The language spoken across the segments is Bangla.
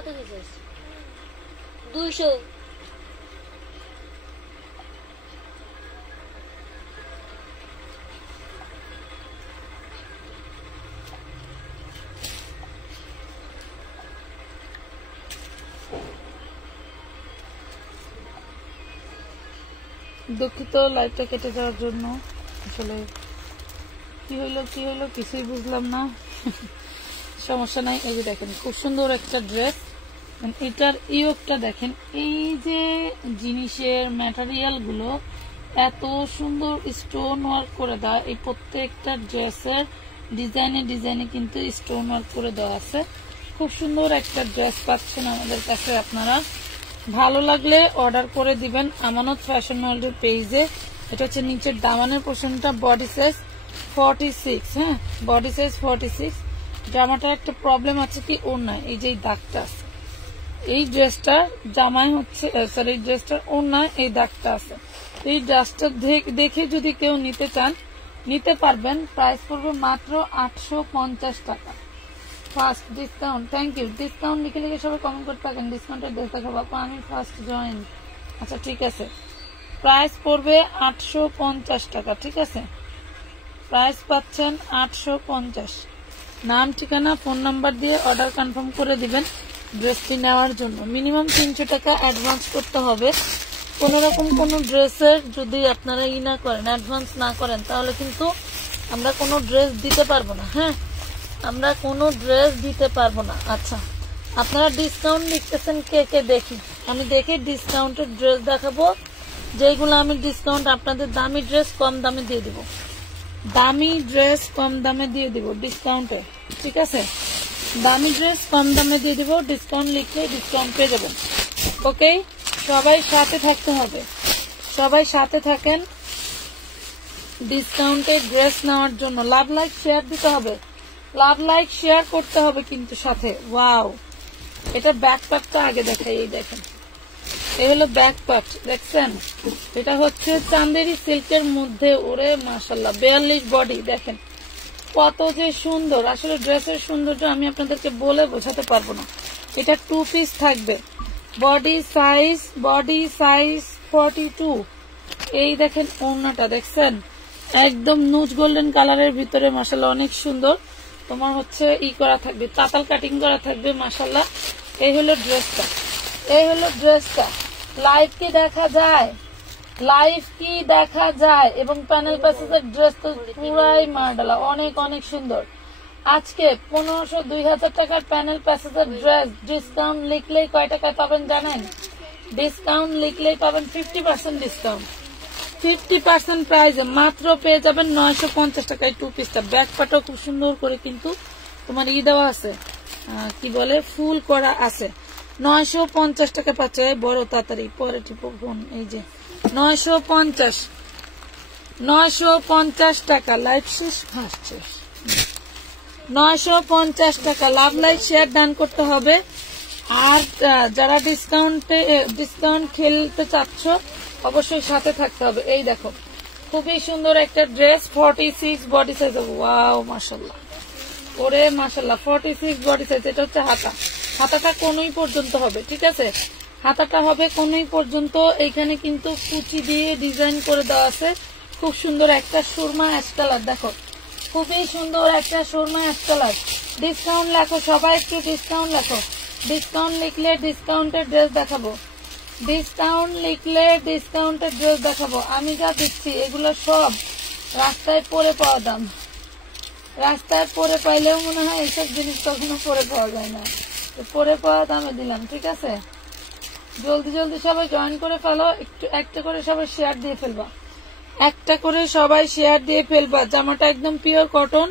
কত দিছিস? 200। দুঃখিত লাইভটা কেটে যাওয়ার জন্য। আসলে কি হইলো কিছুই বুঝলাম না। সমস্যা নাই। এই যে দেখেন খুব সুন্দর একটা ড্রেস, এটার ইয়োগটা দেখেন। এই যে জিনিসের ম্যাটেরিয়াল গুলো এত সুন্দর স্টোন ওয়ার্ক করে দেওয়া, এই প্রত্যেকটা ড্রেসের ডিজাইনে কিন্তু স্টোন ওয়ার্ক করে দেওয়া আছে। খুব সুন্দর একটা ড্রেস পাচ্ছেন আমাদের কাছে আপনারা। ভালো লাগলে অর্ডার করে দিবেন আমানত ফ্যাশন ওয়ার্ল্ডের পেজে। এটা হচ্ছে নিচের দামানের পোর্শনটা, বডি সাইজ 46। হ্যাঁ, বডি সাইজ 46। জামাটা একটা প্রবলেম আছে কি, ওড়নায় এই যে দাগটা আছে। এই ড্রেসটা জামায় হচ্ছে সরি, এই ড্রেসটার ওড়নায় এই দাগটা আছে। এই ড্রেসটা দেখে যদি কেউ নিতে চান নিতে পারবেন। প্রাইস পড়বে মাত্র 850 টাকা। First discount, thank you. Discount লিখে সবাই কমেন্ট করতে থাকেন। ডিসকাউন্টের ড্রেস দেখাবো আপা, আমি ফার্স্ট জয়েন। আচ্ছা ঠিক আছে, প্রাইস পড়বে 850 টাকা। ঠিক আছে, প্রাইস পাচ্ছেন 850। নাম, ঠিকানা, ফোন নাম্বার দিয়ে অর্ডার কনফার্ম করে দিবেন ড্রেসটি নেওয়ার জন্য। মিনিমাম 300 টাকা অ্যাডভান্স করতে হবে। কোন রকম কোন ড্রেসের যদি আপনারা না করেন, অ্যাডভান্স না করেন, তাহলে কিন্তু আমরা কোনো ড্রেস দিতে পারবো না। হ্যাঁ, আমরা কোনো ড্রেস দিতে পারবো না। আচ্ছা, আপনারা ডিসকাউন্ট লিখতেছেন কে কে দেখি, আমি দেখি ডিসকাউন্টের ড্রেস দেখাবো যেগুলো আমি ডিসকাউন্ট আপনাদের দামি ড্রেস কম দামে দিয়ে দিব। দামি ড্রেস কম দামে দিয়ে দিব ডিসকাউন্টে। ঠিক আছে, দামি ড্রেস কম দামে দিয়ে দিব। ডিসকাউন্ট লিখলে ডিসকাউন্ট পেয়ে যাবেন। ওকে, সবাই সাথে থাকতে হবে, সবাই সাথে থাকেন ডিসকাউন্টে ড্রেস নেওয়ার জন্য। লাভ লাইক শেয়ার দিতে হবে, লাভ লাইক শেয়ার করতে হবে কিন্তু সাথে। ওয়াও, এটা ব্যাক পার্টটা আগে দেখাই। এই দেখেন, এই হলো ব্যাক পার্ট, দেখছেন? এটা হচ্ছে চান্দেরি সিল্কের মধ্যে। ওরে মাশাআল্লাহ, 42 বডি। দেখেন কত যে সুন্দর। আসলে ড্রেসের সৌন্দর্য আমি আপনাদেরকে বলে বোঝাতে পারবো না। এটা 2 পিস থাকবে। Body size 42। এই দেখেন ওড়নাটা, দেখছেন? একদম নুজ গোল্ডেন কালারের ভিতরে মাশাআল্লাহ অনেক সুন্দর। তোমার হচ্ছে করা থাকবে, তাতাল কাটিং করা থাকবে মাশাআল্লাহ। এই হলো ড্রেসটা, এই হলো ড্রেসটা। লাইভ কি দেখা যায়? লাইভ কি দেখা যায়? এবং প্যানেল প্যাসেজের ড্রেস তো পুরাই মার্ডালা, অনেক অনেক সুন্দর। আজকে 1500-2000 টাকার প্যানেল প্যাসেজের ড্রেস ডিসকাউন্ট লিখলেই কয় টাকায় পাবেন জানেন? ডিসকাউন্ট লিখলেই পাবেন 50% ডিসকাউন্ট। 50% প্রাইজে মাত্র পেয়ে যাবেন 950 টাকায় 2 পিসটা। ব্যাক পাটাও খুব সুন্দর করে কিন্তু তোমার দেওয়া আছে, কি বলে, ফুল করা আছে। 950 টাকা পাচ্ছে। বড় তাড়াতাড়ি পরে টিপো ফোন। এই যে 950 টাকা। লাইভ শেষ, ফার্স্ট শেষ। 950 টাকা। লাভ লাইক শেয়ার ডান করতে হবে। আর যারা ডিসকাউন্ট খেলতে চাচ্ছ অবশ্যই সাথে থাকতে হবে। এই দেখো খুবই সুন্দর একটা ড্রেস, 46 বডি সাইজ। ওয়াও মাশাআল্লাহ, ওরে মাশাআল্লাহ, 46 বডি সাইজ। এটা হচ্ছে হাতা, হাতাটা কোনই পর্যন্ত হবে। ঠিক আছে, হাতাটা হবে কোনই পর্যন্ত। এইখানে কিন্তু কুচি দিয়ে ডিজাইন করে দেওয়া আছে। খুব সুন্দর একটা সুরমা অ্যাশ কালার, দেখো খুবই সুন্দর একটা সুরমা অ্যাশ কালার। ডিসকাউন্ট লেখো সবাই, একটু ডিসকাউন্ট লেখো। ডিসকাউন্ট লিখলে ডিসকাউন্টের ড্রেস দেখাবো। ডিসকাউন্ট লিখলে ডিসকাউন্টের ড্রেস দেখাবো। আমি যা দিচ্ছি এগুলো সব রাস্তায় পরে পাওয়া দাম। রাস্তায় পরে পাইলেও মনে হয় এইসব জিনিস কখনো পরে পাওয়া যায় না, পরে পাওয়া দামে দিলাম। ঠিক আছে, জলদি জলদি সবাই জয়েন করে ফেলো। একটু একটা করে সবাই শেয়ার দিয়ে ফেলবা, একটা করে সবাই শেয়ার দিয়ে ফেলবা। জামাটা একদম পিওর কটন,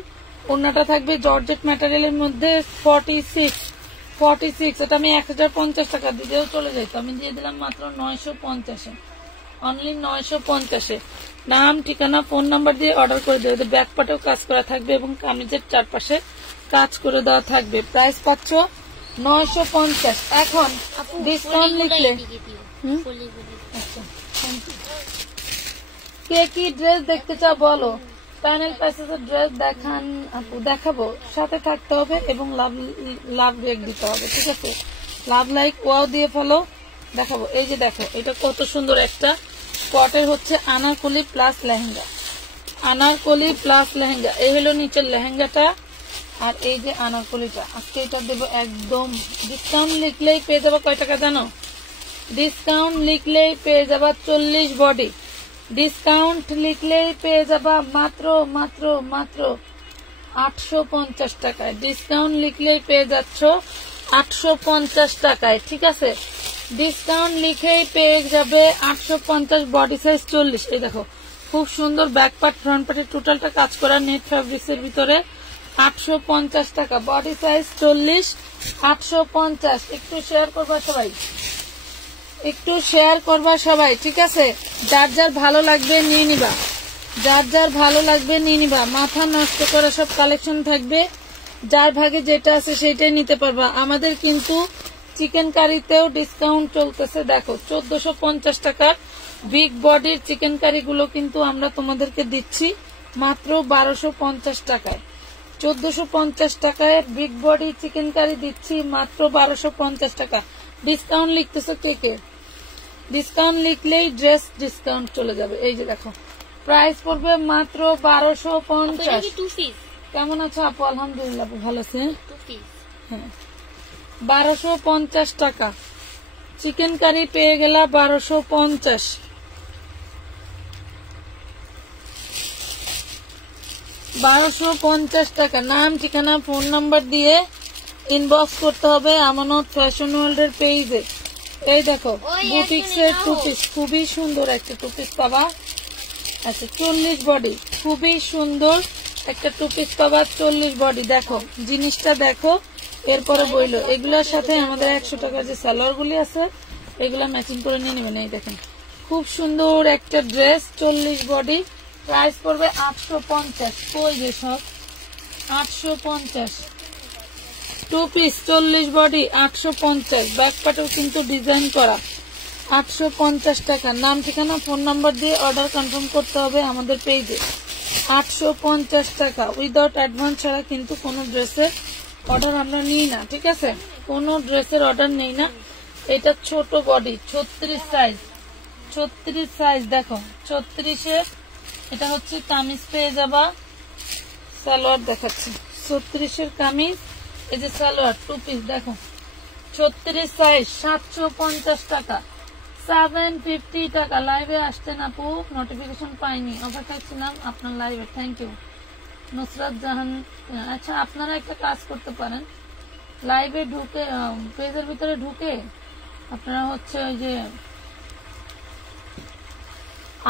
ওড়নাটা থাকবে জর্জেট ম্যাটেরিয়ালের মধ্যে। 46। এটা আমি 1050 টাকা দিলেও চলে যাইতো, আমি দিয়ে দিলাম মাত্র 950-এ, অনলি 950-এ। নাম, ঠিকানা, ফোন নাম্বার দিয়ে অর্ডার করে দেবে। ব্যাক পাটেও কাজ করা থাকবে এবং কামিজের চারপাশে কাজ করে দেওয়া থাকবে। প্রাইস পাচ্ছ 950। এখন ডিসকাউন্ট লিখলে আচ্ছা, কে কি ড্রেস দেখতে চাও বলো। প্যানেল প্যাসেজের ড্রেস দেখান আপু, দেখাবো। সাথে থাকতে হবে এবং লাভ রেক দিতে হবে। ঠিক আছে, লাভ লাইক ওয়াও দিয়ে ফলো দেখাবো। এই যে দেখো এটা কত সুন্দর একটা কটের হচ্ছে আনারকলি প্লাস লেহেঙ্গা, আনারকলি প্লাস লেহেঙ্গা। এই হলো নিচের লেহেঙ্গাটা আর এই যে আনারকলিটা। আজকে এটা দেবো একদম ডিসকাউন্ট লিখলেই পেয়ে যাবো কয় টাকা জানো? ডিসকাউন্ট লিখলেই পেয়ে যাবা 40 বডি, ডিসকাউন্ট লিখলেই পেয়ে যাবা মাত্র মাত্র মাত্র 850 টাকায়। ডিসকাউন্ট লিখলেই পেয়ে যাচ্ছ 850 টাকায়, ঠিক আছে? ডিসকাউন্ট লিখেই পেয়ে যাবে 850, বডি সাইজ 40। এই দেখো খুব সুন্দর ব্যাক পার্ট ফ্রন্ট পার্টের টোটালটা কাজ করা নেট ফ্যাব্রিক্স এর ভিতরে 850 টাকা, বডি সাইজ 40, 850। একটু শেয়ার করবা সবাই, একটু শেয়ার করবা সবাই, ঠিক আছে? যার যার ভালো লাগবে নিয়ে নিবা, যার যার ভালো লাগবে নিয়ে নিবা। মাথা নষ্ট করা সব কালেকশন থাকবে, যার ভাগে যেটা আছে সেটাই নিতে পারবা। আমাদের কিন্তু চিকেন কারিতেও ডিসকাউন্ট চলতেছে। দেখো 1450 টাকার বিগ বডির চিকেন কারি গুলো কিন্তু আমরা তোমাদেরকে দিচ্ছি মাত্র 1250 টাকায়। 1450 টাকায় বিগ বডি চিকেন কারি দিচ্ছি মাত্র 1250 টাকা। ডিসকাউন্ট লিখতেছো কে কে? ডিসকাউন্ট লিখলেই ড্রেস ডিসকাউন্ট চলে যাবে। এই যে দেখো প্রাইস পড়বে মাত্র 1250। কেমন আছো আপু? আলহামদুলিল্লাহ ভালো আছে। হ্যাঁ 1250 টাকা চিকেন কারি পেয়ে গেলা 1250। 1250 টাকা। নাম ঠিকানা ফোন নাম্বার দিয়ে ইনবক্স করতে হবে আমানত ফ্যাশন ওয়ার্ল্ড এর পেজে। এই দেখো বুটিক্স এর টু পিস, খুবই সুন্দর একটা টু পিস পাবা। আচ্ছা 40 বডি, খুবই সুন্দর একটা টু পিস পাবা 40 বডি। দেখো জিনিসটা দেখো, এরপরে বইলো এগুলোর সাথে আমাদের 100 টাকার যে সালোয়ার গুলি আছে এগুলা ম্যাচিং করে নিয়ে নেবেন। এই দেখেন খুব সুন্দর একটা ড্রেস 40 বডি, প্রাইস পড়বে 850। কই যে সব 850 টু পিস 40 বডি 850। ব্যাক পার্টেও কিন্তু ডিজাইন করা 850 টাকা। নাম ঠিকানা ফোন নাম্বার দিয়ে অর্ডার কনফার্ম করতে হবে আমাদের পেজে। 850 টাকা উইদাউট অ্যাডভান্স ছাড়া কিন্তু কোনো ড্রেসের অর্ডার আমরা নিই না, ঠিক আছে? কোনো ড্রেসের অর্ডার নেই না। এটা ছোট বডি 36 সাইজ, 36 সাইজ। দেখো 36-এর এটা হচ্ছে কামিজ পেয়ে যাবা, সালোয়ার দেখাচ্ছি 36-এর কামিজ, এই যে সালোয়ার টু পিস। দেখো 36 সাইজ 750 টাকা, 750 টাকা। লাইভে আসছেন আপু, নোটিফিকেশন পাইনি, অপেক্ষায় ছিলাম আপনার লাইভে। Thank you Nusrat Jahan. আচ্ছা আপনারা একটা কাজ করতে পারেন, লাইভে ঢুকে পেজের ভিতরে ঢুকে আপনারা হচ্ছে ওই যে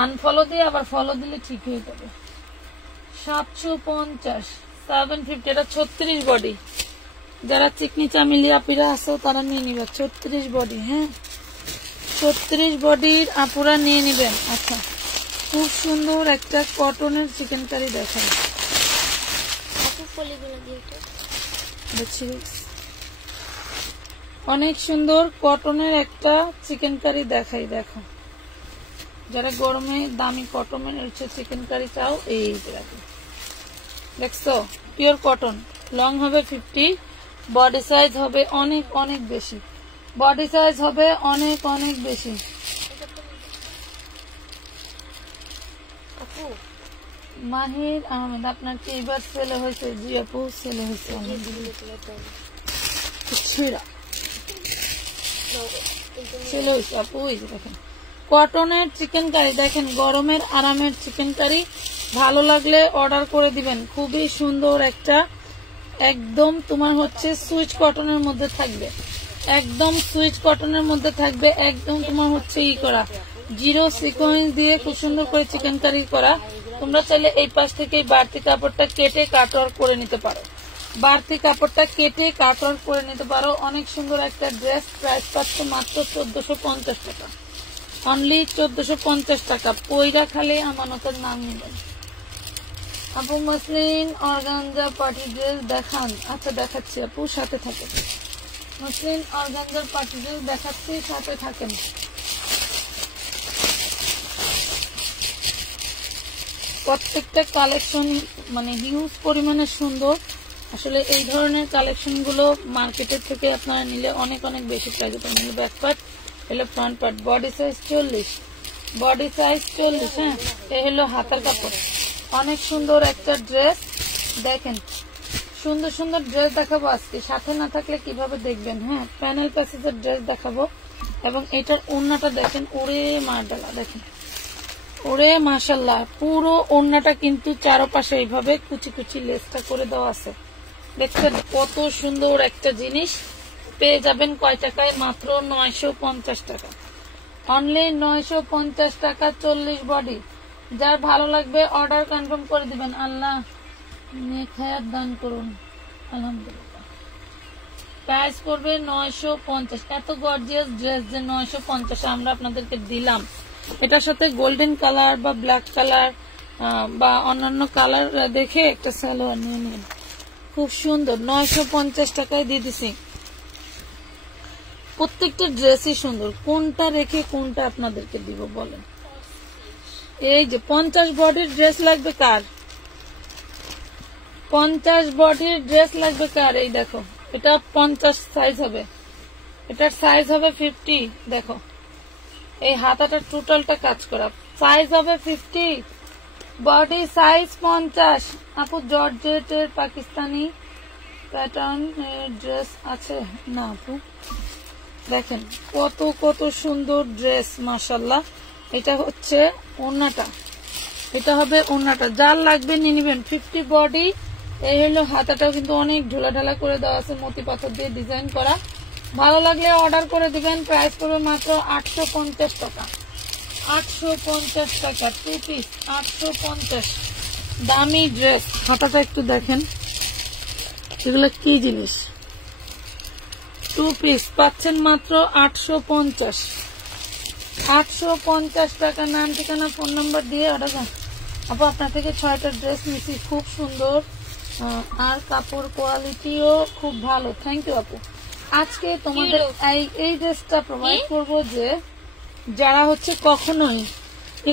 আনফলো দিয়ে আবার ফলো দিলে ঠিক হয়ে যাবে। 750, 750। এটা 36 বডি, যারা চিকনি চামিলি আপিরা আছে তারা নিয়ে নিবে 36 বডি। হ্যাঁ 36 বডির আপুরা নিয়ে নিবেন। আচ্ছা খুব সুন্দর একটা কটনের চিকেন কারি দেখাই, অনেক সুন্দর কটনের একটা চিকেন কারি দেখাই। দেখো যারা গরমে দামি কটনের হচ্ছে চিকেন কারি চাও, এই দেখছো পিওর কটন, লং হবে 50, বডি সাইজ হবে অনেক অনেক বেশি, বডি সাইজ হবে অনেক অনেক বেশি। মাহির আহমেদ আপনার কি এবার ছেলে হয়েছে? জি আপু ছেলে হয়েছে। ছেলে হয়েছে আপু। এই যে দেখেন কটনের চিকেন কারি, দেখেন গরমের আরামের চিকেন কারি। ভালো লাগলে অর্ডার করে দিবেন। খুবই সুন্দর একটা, একদম তোমার হচ্ছে সুইচ কটনের মধ্যে থাকবে, একদম সুইচ কটনের মধ্যে থাকবে, একদম তোমার হচ্ছে ই করা জিরো সিকোয়েন্স দিয়ে খুব সুন্দর করে চিকেন কারি করা। তোমরা চাইলে এই পাশ থেকে বাড়তি কাপড়টা কেটে কাটওয়ার্ক করে নিতে পারো, বাড়তি কাপড়টা কেটে কাটওয়ার্ক করে নিতে পারো। অনেক সুন্দর একটা ড্রেস, প্রাইস পাচ্ছ মাত্র 1450 টাকা, অনলি 1450 টাকা। পয়রা খালি আমানতের নাম নেবেন। আপু মসলিন অর্গানজা পার্টি ড্রেস দেখান। আচ্ছা দেখাচ্ছি আপু, সাথে থাকেন। মসলিন অর্গানজার পার্টি ড্রেস দেখাচ্ছি, সাথে থাকেন। প্রত্যেকটা কালেকশন মানে হিউজ পরিমাণে সুন্দর, আসলে এই ধরনের কালেকশন গুলো মার্কেটের থেকে আপনারা নিলে অনেক অনেক বেশি প্রাইসে পাবেন। ব্যাক পার্ট, এলো front part, body size 40, body size 40। হ্যাঁ, এই হলো হাতার কাপড়। অনেক সুন্দর একটা ড্রেস। দেখেন সুন্দর সুন্দর ড্রেস দেখাবো আজকে, সাথে না থাকলে কিভাবে দেখবেন। হ্যাঁ, প্যানেল প্যাসেজের ড্রেস দেখাবো এবং এটার ওড়নাটা দেখেন, ওরে মারডালা দেখেন, ওরে মাশাল্লাহ। পুরো ওড়নাটা কিন্তু চারপাশে এইভাবে কুচি কুচি লেসটা করে দেওয়া আছে। দেখছেন কত সুন্দর একটা জিনিস। পেয়ে যাবেন কয় টাকায়? মাত্র 950 টাকা। অনলি 950 টাকা, 40 বডি। যার ভালো লাগবে অর্ডার কনফার্ম করে দিবেন। আল্লাহ নেক হায়াত দান করুন, আলহামদুলিল্লাহ। প্রাইস করবে 950। এত গর্জিয়াস ড্রেস যে 950 আমরা আপনাদেরকে দিলাম। এটার সাথে গোল্ডেন কালার বা ব্ল্যাক কালার বা অন্যান্য কালার দেখে একটা সালোয়ার নিয়ে নিন। খুব সুন্দর, 950 টাকায় দিয়ে দিছি। প্রত্যেকটা ড্রেসই সুন্দর। কোনটা রেখে কোনটা আপনাদেরকে দিব বলেন? এই যে 50 বডির ড্রেস লাগবে কার? 50 বডির ড্রেস লাগবে কার? এই দেখো, এটা 50 সাইজ হবে, এটার সাইজ হবে 50। দেখো এই হাতাটা টোটালটা কাজ করা, সাইজ হবে 50, বডি সাইজ 50। আপু জর্জেটের পাকিস্তানি প্যাটার্ন ড্রেস আছে না আপু? দেখেন কত কত সুন্দর ড্রেস, মাশাল্লাহ। এটা হচ্ছে ওড়নাটা, এটা হবে ওড়নাটা। যার লাগবে নিয়ে নিবেন। 50 বডি। এই হলো হাতাটাও কিন্তু অনেক ঢোলা ঢালা করে দেওয়া আছে, মতি পাথর দিয়ে ডিজাইন করা। ভালো লাগলে অর্ডার করে দিবেন। প্রাইস পড়বে মাত্র 850 টাকা। 850 টাকা 2 পিস, 850। দামি ড্রেস। হাতাটা একটু দেখেন, এগুলো কি জিনিস। 2 পিস পাচ্ছেন মাত্র 850। 850 টাকা। নাম, ঠিকানা, ফোন নাম্বার দিয়ে অর্ডার করেন। আপু আপনার থেকে 6টা ড্রেস নিচ্ছি, খুব সুন্দর আর কাপড় কোয়ালিটিও খুব ভালো। থ্যাংক ইউ আপু। আজকে তোমাদের এই ড্রেসটা প্রোভাইড করবো যে যারা হচ্ছে কখনোই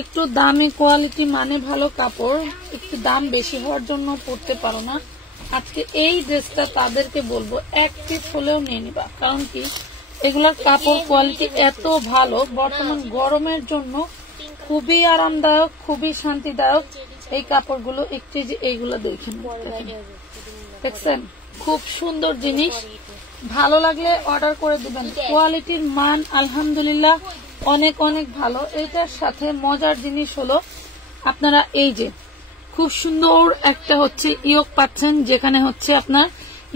একটু দামি কোয়ালিটি মানে ভালো কাপড় একটু দাম বেশি হওয়ার জন্য পড়তে পারো না, আজকে এই ড্রেসটা তাদেরকে বলবো 1 পিস হলেও নিয়ে নিবা। কারণ কি, এগুলার কাপড় কোয়ালিটি এত ভালো, বর্তমান গরমের জন্য খুবই আরামদায়ক, খুবই শান্তিদায়ক এই কাপড়গুলো। একটু যে এইগুলো দেখেন, দেখছেন খুব সুন্দর জিনিস। ভালো লাগলে অর্ডার করে দিবেন। কোয়ালিটির মান আলহামদুলিল্লাহ অনেক অনেক ভালো। এইটার সাথে মজার জিনিস হলো আপনারা এই যে খুব সুন্দর একটা হচ্ছে ইয়োক পাচ্ছেন, যেখানে হচ্ছে আপনার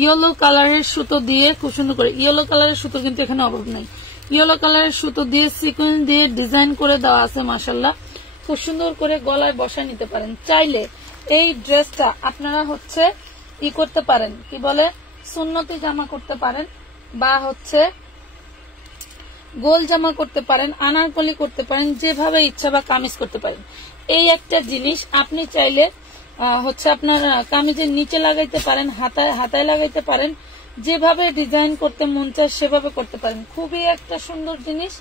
ইয়েলো কালারের সুতো দিয়ে খুব সুন্দর করে, ইয়েলো কালারের সুতো কিন্তু এখানে অভাব নেই, ইয়েলো কালারের সুতো দিয়ে সিকোয়েন্স দিয়ে ডিজাইন করে দেওয়া আছে। মাশাল্লাহ খুব সুন্দর করে গলায় বসা নিতে পারেন। চাইলে এই ড্রেসটা আপনারা হচ্ছে করতে পারেন, কি বলে, সুন্নতি জামা করতে পারেন, বা হচ্ছে গোল জামা করতে পারেন, আনারকলি করতে পারেন, যেভাবে ইচ্ছা, বা কামিজ করতে পারেন। এই একটা জিনিস আপনি চাইলে হচ্ছে আপনার কামিজের নিচে লাগাইতে পারেন, হাতায় লাগাইতে পারেন, যেভাবে ডিজাইন করতে মন চায় সেভাবে করতে পারেন। খুবই একটা সুন্দর জিনিস।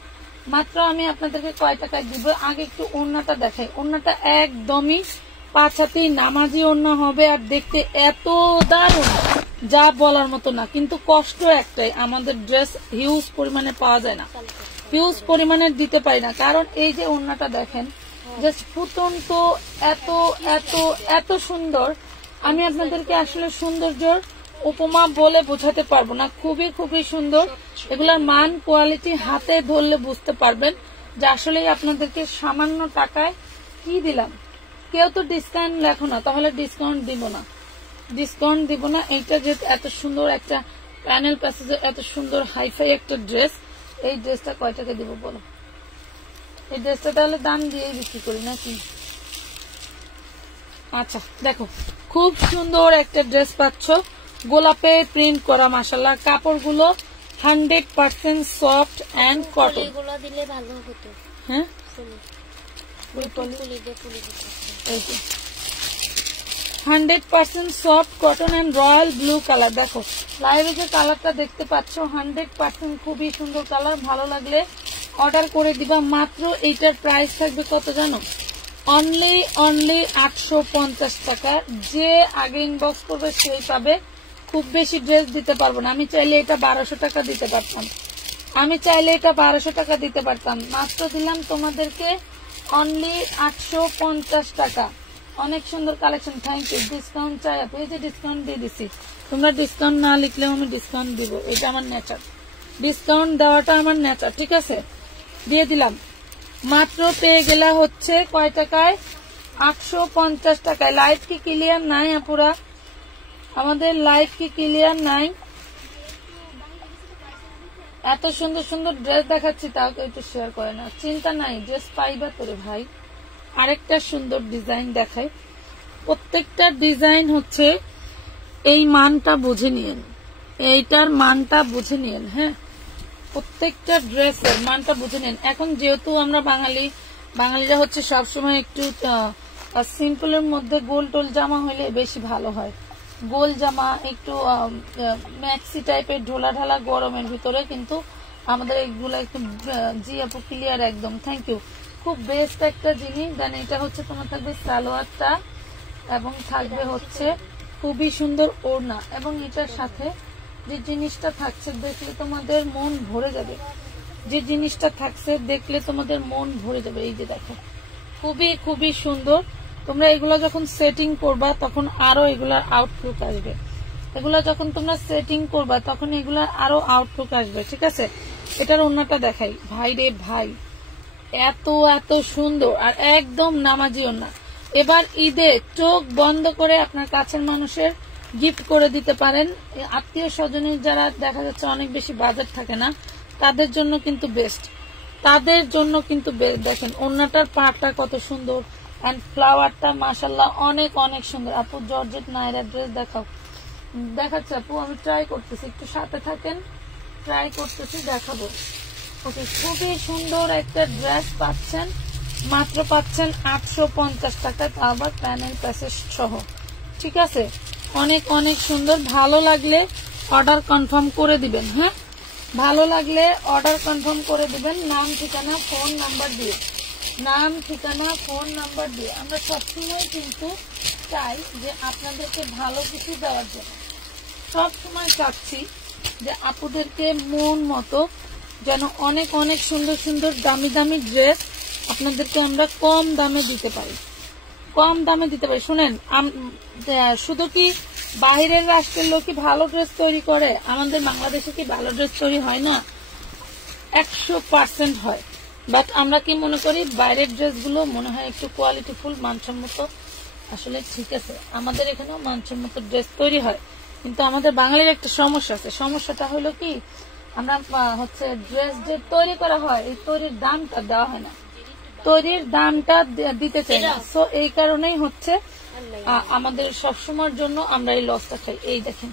মাত্র আমি আপনাদেরকে কয় টাকায় দিব। আগে একটু ওড়নাটা দেখাই। ওড়নাটা একদমই 5 হাতেই নামাজি ওড়না হবে, আর দেখতে এত দারুণ যা বলার মতো না। কিন্তু কষ্ট একটাই, আমাদের ড্রেস হিউজ পরিমাণে পাওয়া যায় না, হিউজ পরিমাণে দিতে পারি না। কারণ এই যে ওড়নাটা দেখেন, জাস্ট ফুটন্ত, এত এত এত সুন্দর। আমি আপনাদেরকে আসলে সৌন্দর্যের উপমা বলে বোঝাতে পারবো না। খুবই খুবই সুন্দর। এগুলার মান কোয়ালিটি হাতে ধরলে বুঝতে পারবেন যে আসলে আপনাদেরকে সামান্য টাকায় কি দিলাম। কেউ তো ডিসকাউন্ট লেখো না, তাহলে ডিসকাউন্ট দিব না, ডিসকাউন্ট দিব না। এইটা যে এত সুন্দর একটা প্যানেল প্যাসেজে এত সুন্দর হাইফাই একটা ড্রেস, এই ড্রেসটা কয় টাকা দিব বলো? এই ড্রেসটা তাহলে দাম দিয়েই বিক্রি করি নাকি? আচ্ছা দেখো, খুব সুন্দর একটা ড্রেস পাচ্ছ, গোলাপে প্রিন্ট করা। মাশাআল্লাহ কাপড়গুলো 100% সফট এন্ড কটন। এগুলো দিলে ভালো হতো। হ্যাঁ, 100% soft cotton and royal blue colour. দেখো লাইভে যে কালারটা দেখতে পাচ্ছ 100% খুবই সুন্দর কালার। ভালো লাগলে অর্ডার করে দিবা। মাত্র এইটার প্রাইস থাকবে কত জানো? অনলি 850 টাকা। যে আগে ইনবক্স করবে সেই পাবে। খুব বেশি ড্রেস দিতে পারবো না। আমি চাইলে এটা 1200 টাকা দিতে পারতাম, আমি চাইলে এটা 1200 টাকা দিতে পারতাম, মাত্র দিলাম তোমাদেরকে অনলি 850 টাকা। অনেক সুন্দর কালেকশন, থ্যাংক ইউ। ডিসকাউন্ট চাই আপু, এই যে ডিসকাউন্ট দিয়ে দিছি, তোমরা ডিসকাউন্ট না লিখলেও আমি ডিসকাউন্ট দিব, এটা আমার নেচার, ডিসকাউন্ট দেওয়াটা আমার নেচার, ঠিক আছে? দিয়ে দিলাম, মাত্র পেয়ে গেলা হচ্ছে কয় টাকায়? 850 টাকায়। লাইভ কি ক্লিয়ার নাই আপুরা? আমাদের লাইভ কি ক্লিয়ার নাই? এত সুন্দর সুন্দর ড্রেস দেখাচ্ছি, তাও কেউ একটু শেয়ার করে না। চিন্তা নাই, ড্রেস পাইবা তোরে ভাই। আরেকটা সুন্দর ডিজাইন দেখাই, প্রত্যেকটা ডিজাইন হচ্ছে এই মানটা বুঝে নিয়েন, এইটার মানটা বুঝে নিয়েন। হ্যাঁ, প্রত্যেকটা ড্রেসের মানটা বুঝে নেন। এখন যেহেতু আমরা বাঙালিরা হচ্ছে সবসময় একটু সিম্পলের মধ্যে গোল টোল জামা হইলে বেশি ভালো হয়, গোল জামা একটু ম্যাক্সি টাইপের ঢোলা ঢালা গরমের ভিতরে, কিন্তু আমাদের এইগুলো একটু জি আপু ক্লিয়ার একদম, থ্যাংক ইউ। খুব বেস্ট একটা জিনিস। দেন এটা হচ্ছে তোমার থাকবে সালোয়ারটা এবং থাকবে হচ্ছে খুবই সুন্দর ওড়না, এবং এটার সাথে যে জিনিসটা থাকছে দেখলে তোমাদের মন ভরে যাবে, যে জিনিসটা থাকছে দেখলে তোমাদের মন ভরে যাবে। এই যে দেখো, খুবই খুবই সুন্দর। তোমরা এগুলো যখন সেটিং করবা তখন আরো এগুলার আউটলুক আসবে, এগুলা যখন তোমরা সেটিং করবা তখন এগুলার আরো আউটলুক আসবে, ঠিক আছে? এটার ওড়নাটা দেখাই, ভাই রে ভাই, এত এত সুন্দর আর একদম নামাজি ওড়না। এবার ঈদে চোখ বন্ধ করে আপনার কাছের মানুষের গিফট করে দিতে পারেন। আত্মীয় স্বজনের যারা দেখা যাচ্ছে অনেক বেশি বাজেট থাকে না, তাদের জন্য কিন্তু বেস্ট, তাদের জন্য কিন্তু দেখেন ওড়নাটার পাড়টা কত সুন্দর, এন্ড ফ্লাওয়ারটা মাশাআল্লাহ অনেক অনেক সুন্দর। আপু জর্জেট নাইরা ড্রেস দেখাও, দেখাচ্ছে আপু, আমি ট্রাই করতেছি, একটু সাথে থাকেন, ট্রাই করতেছি, দেখাবো। ওকে, খুবই সুন্দর একটা ড্রেস পাচ্ছেন, মাত্র পাচ্ছেন 850 টাকায়, তা আবার প্যানেল প্যাসেজ সহ, ঠিক আছে? অনেক অনেক সুন্দর। ভালো লাগলে অর্ডার কনফার্ম করে দিবেন। হ্যাঁ, ভালো লাগলে অর্ডার কনফার্ম করে দিবেন, নাম ঠিকানা ফোন নাম্বার দিয়ে, নাম ঠিকানা ফোন নাম্বার দিয়ে। আমরা সবসময় কিন্তু চাই যে আপনাদেরকে ভালো কিছু দেওয়ার জন্য, সবসময় চাচ্ছি যে আপুদেরকে মন মতো যেন অনেক অনেক সুন্দর সুন্দর দামি দামি ড্রেস আপনাদেরকে আমরা কম দামে দিতে পারি, কম দামে দিতে পারি। শুনেন, শুধু কি বাইরের রাষ্ট্রের লোক কি ভালো ড্রেস তৈরি করে? আমাদের বাংলাদেশে কি ভালো ড্রেস তৈরি হয় না? 100% হয়। বাট আমরা কি মনে করি, বাইরের ড্রেসগুলো মনে হয় একটু কোয়ালিটিফুল, মানসম্মত। আসলে ঠিক আছে, আমাদের এখানেও মানসম্মত ড্রেস তৈরি হয়, কিন্তু আমাদের বাঙালির একটা সমস্যা আছে। সমস্যাটা হলো কি, আমরা হচ্ছে ড্রেস যে তৈরি করা হয়, এই তৈরির দামটা দেওয়া হয় না, তৈরির দামটা দিতে চাই না। সো এই কারণেই হচ্ছে আমাদের সবসময়ের জন্য আমরা এই লসটা খাই। এই দেখেন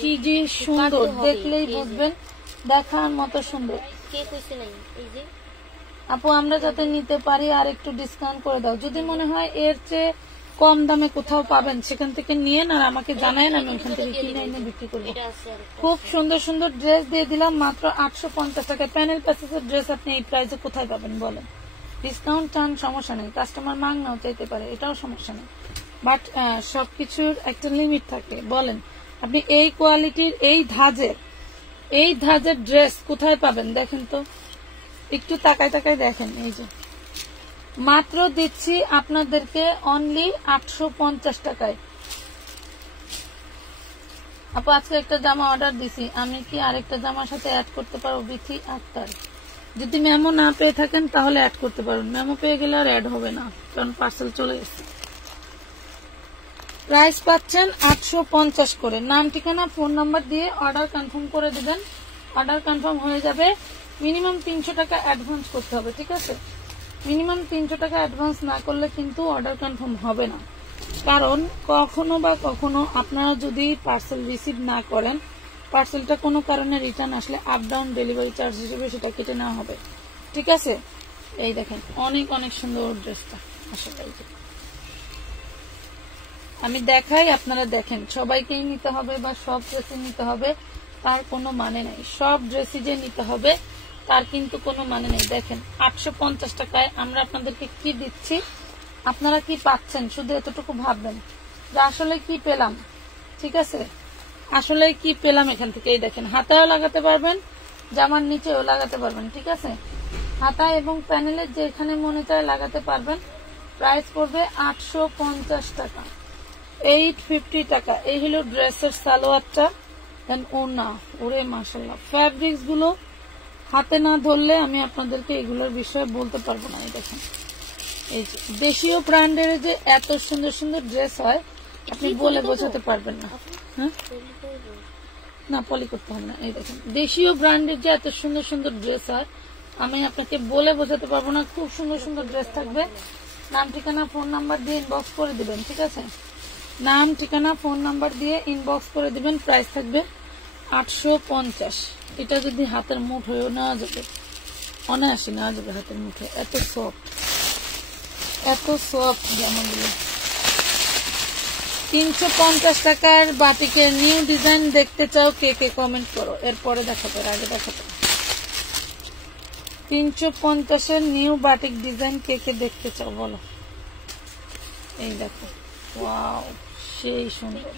কি যে সুন্দর, দেখলেই বুঝবেন, দেখার মতো সুন্দর। আপু আমরা যাতে নিতে পারি আর একটু ডিসকাউন্ট করে দাও, যদি মনে হয় এর চেয়ে কম দামে কোথাও পাবেন সেখান থেকে নিয়ে আর আমাকে জানায়েন, আমি ওখান থেকে কিনে এনে বিক্রি করবো। খুব সুন্দর সুন্দর ড্রেস দিয়ে দিলাম মাত্র 850 টাকায়। প্যানেল প্যাসেজের ড্রেস আপনি এই প্রাইসে কোথায় পাবেন বলেন? ডিসকাউন্ট চান, সমস্যা নেই, কাস্টমার মাং নাও চাইতে পারে, এটাও সমস্যা নেই, বাট সবকিছুর একটা লিমিট থাকে। বলেন আপনি এই কোয়ালিটির এই ধাজের ড্রেস কোথায় পাবেন দেখেন তো, একটু তাকায় তাকায় দেখেন। এই যে মাত্র দিচ্ছি আপনাদেরকে অনলি 850 টাকায়। আপু আজকে একটা জামা অর্ডার দিছি, আমি কি আরেকটা জামার সাথে অ্যাড করতে পারবো? বিথি আক্তার, যদি মেমো না পেয়ে থাকেন তাহলে অ্যাড করতে পারবেন, মেমো পেয়ে গেলে আর অ্যাড হবে না, কারণ পার্সেল চলে গেছে। প্রাইস পাচ্ছেন 850 করে। নাম ঠিকানা ফোন নাম্বার দিয়ে অর্ডার কনফার্ম করে দিবেন। অর্ডার কনফার্ম হয়ে যাবে, মিনিমাম 300 টাকা অ্যাডভান্স করতে হবে, ঠিক আছে? মিনিমাম 300 টাকা অ্যাডভান্স না করলে কিন্তু অর্ডার কনফার্ম হবে না, কারণ কখনো বা কখনো আপনারা যদি পার্সেল রিসিভ না করেন, পার্সেলটা কোনো কারণে রিটার্ন আসলে আপ ডাউন ডেলিভারি চার্জ হিসেবে সেটা কেটে নেওয়া হবে, ঠিক আছে? এই দেখেন অনেক অনেক সুন্দর ড্রেসটা, আসলে আমি দেখাই, আপনারা দেখেন। সবাইকেই নিতে হবে বা সব ড্রেসই নিতে হবে তার কোনো মানে নেই, সব ড্রেসই যে নিতে হবে তার কিন্তু কোনো মানে নেই। দেখেন 850 টাকায় আমরা আপনাদেরকে কি দিচ্ছি, আপনারা কি পাচ্ছেন, শুধু এতটুকু ভাববেন যে আসলে কি পেলাম, ঠিক আছে? আসলে কি পেলাম এখান থেকে, এই দেখেন হাতায়ও লাগাতে পারবেন, জামার নিচেও লাগাতে পারবেন, ঠিক আছে। হাতা এবং প্যানেলের যেখানে মনে চায় লাগাতে পারবেন। প্রাইস পড়বে 850 টাকা, 850 টাকা। এই হলো ড্রেসের সালোয়ারটা। দেন ওনা, ওরে মাশাআল্লাহ, ফ্যাব্রিক্স গুলো হাতে না ধরলে আমি আপনাদেরকে এগুলোর বিষয়ে বলতে পারবো না। এই দেখেন, এই যে দেশীয় ব্র্যান্ডের যে এত সুন্দর সুন্দর ড্রেস হয় আপনি বলে বোঝাতে পারবেন না। হ্যাঁ, না পলি করতে হবে না। এই দেখেন দেশীয় ব্র্যান্ডের যে এত সুন্দর সুন্দর ড্রেস হয় আমি আপনাকে বলে বোঝাতে পারবো না। খুব সুন্দর সুন্দর ড্রেস থাকবে। নাম ঠিকানা ফোন নাম্বার দিয়ে ইনবক্স করে দিবেন, ঠিক আছে। নাম ঠিকানা ফোন নাম্বার দিয়ে ইনবক্স করে দিবেন। প্রাইস থাকবে 850। এটা যদি হাতের মুঠ হয়েও নেওয়া যাবে, অনায়াসে নেওয়া যাবে হাতের মুঠে, এত সফট, এত সফট জামাগুলো। 350 টাকার বাটিকের নিউ ডিজাইন দেখতে চাও কে কে কমেন্ট করো, এরপরে দেখাবো, আগে দেখাবো। 350-এর নিউ বাটিক ডিজাইন কে কে দেখতে চাও বলো। এই দেখো, ওয়াও, সেই সুন্দর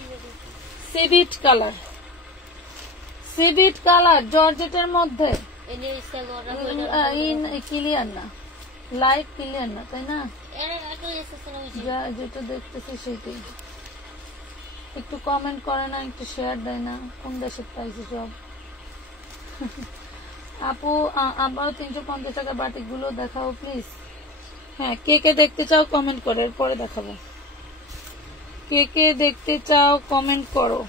সিভিট কালার, সিভিট কালার জর্জেটের মধ্যে। ক্লিয়ার না, লাইট ক্লিয়ার না, তাই না? যেটা দেখতেছি সেটাই। একটু কমেন্ট করে না, একটু শেয়ার দেয় না, কোন দেশের পাইছে সব। আপু আবার 350 টাকা বাটিক গুলো দেখাও প্লিজ। হ্যাঁ, কে কে দেখতে চাও কমেন্ট করো, এরপরে দেখাবো। কে কে দেখতে চাও কমেন্ট করো।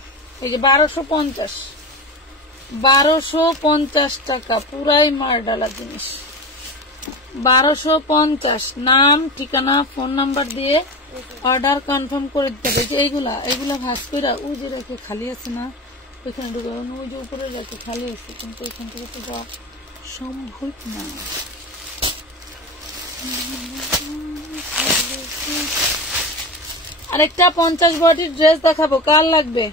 এই যে 1250, 1250 টাকা, পুরাই মারডালা জিনিস। 1250। নাম ঠিকানা ফোন নাম্বার দিয়ে অর্ডার কনফার্ম করে দিতে হবে। যে এইগুলা ভাজ করে ওই যে রেখে খালি আছে না, ওইখানে ঢুকে, ওই যে উপরে রেখে খালি আছে, কিন্তু এখান থেকে তো যাওয়া সম্ভব না। আরেকটা 50 বডির ড্রেস দেখাবো, কার লাগবে?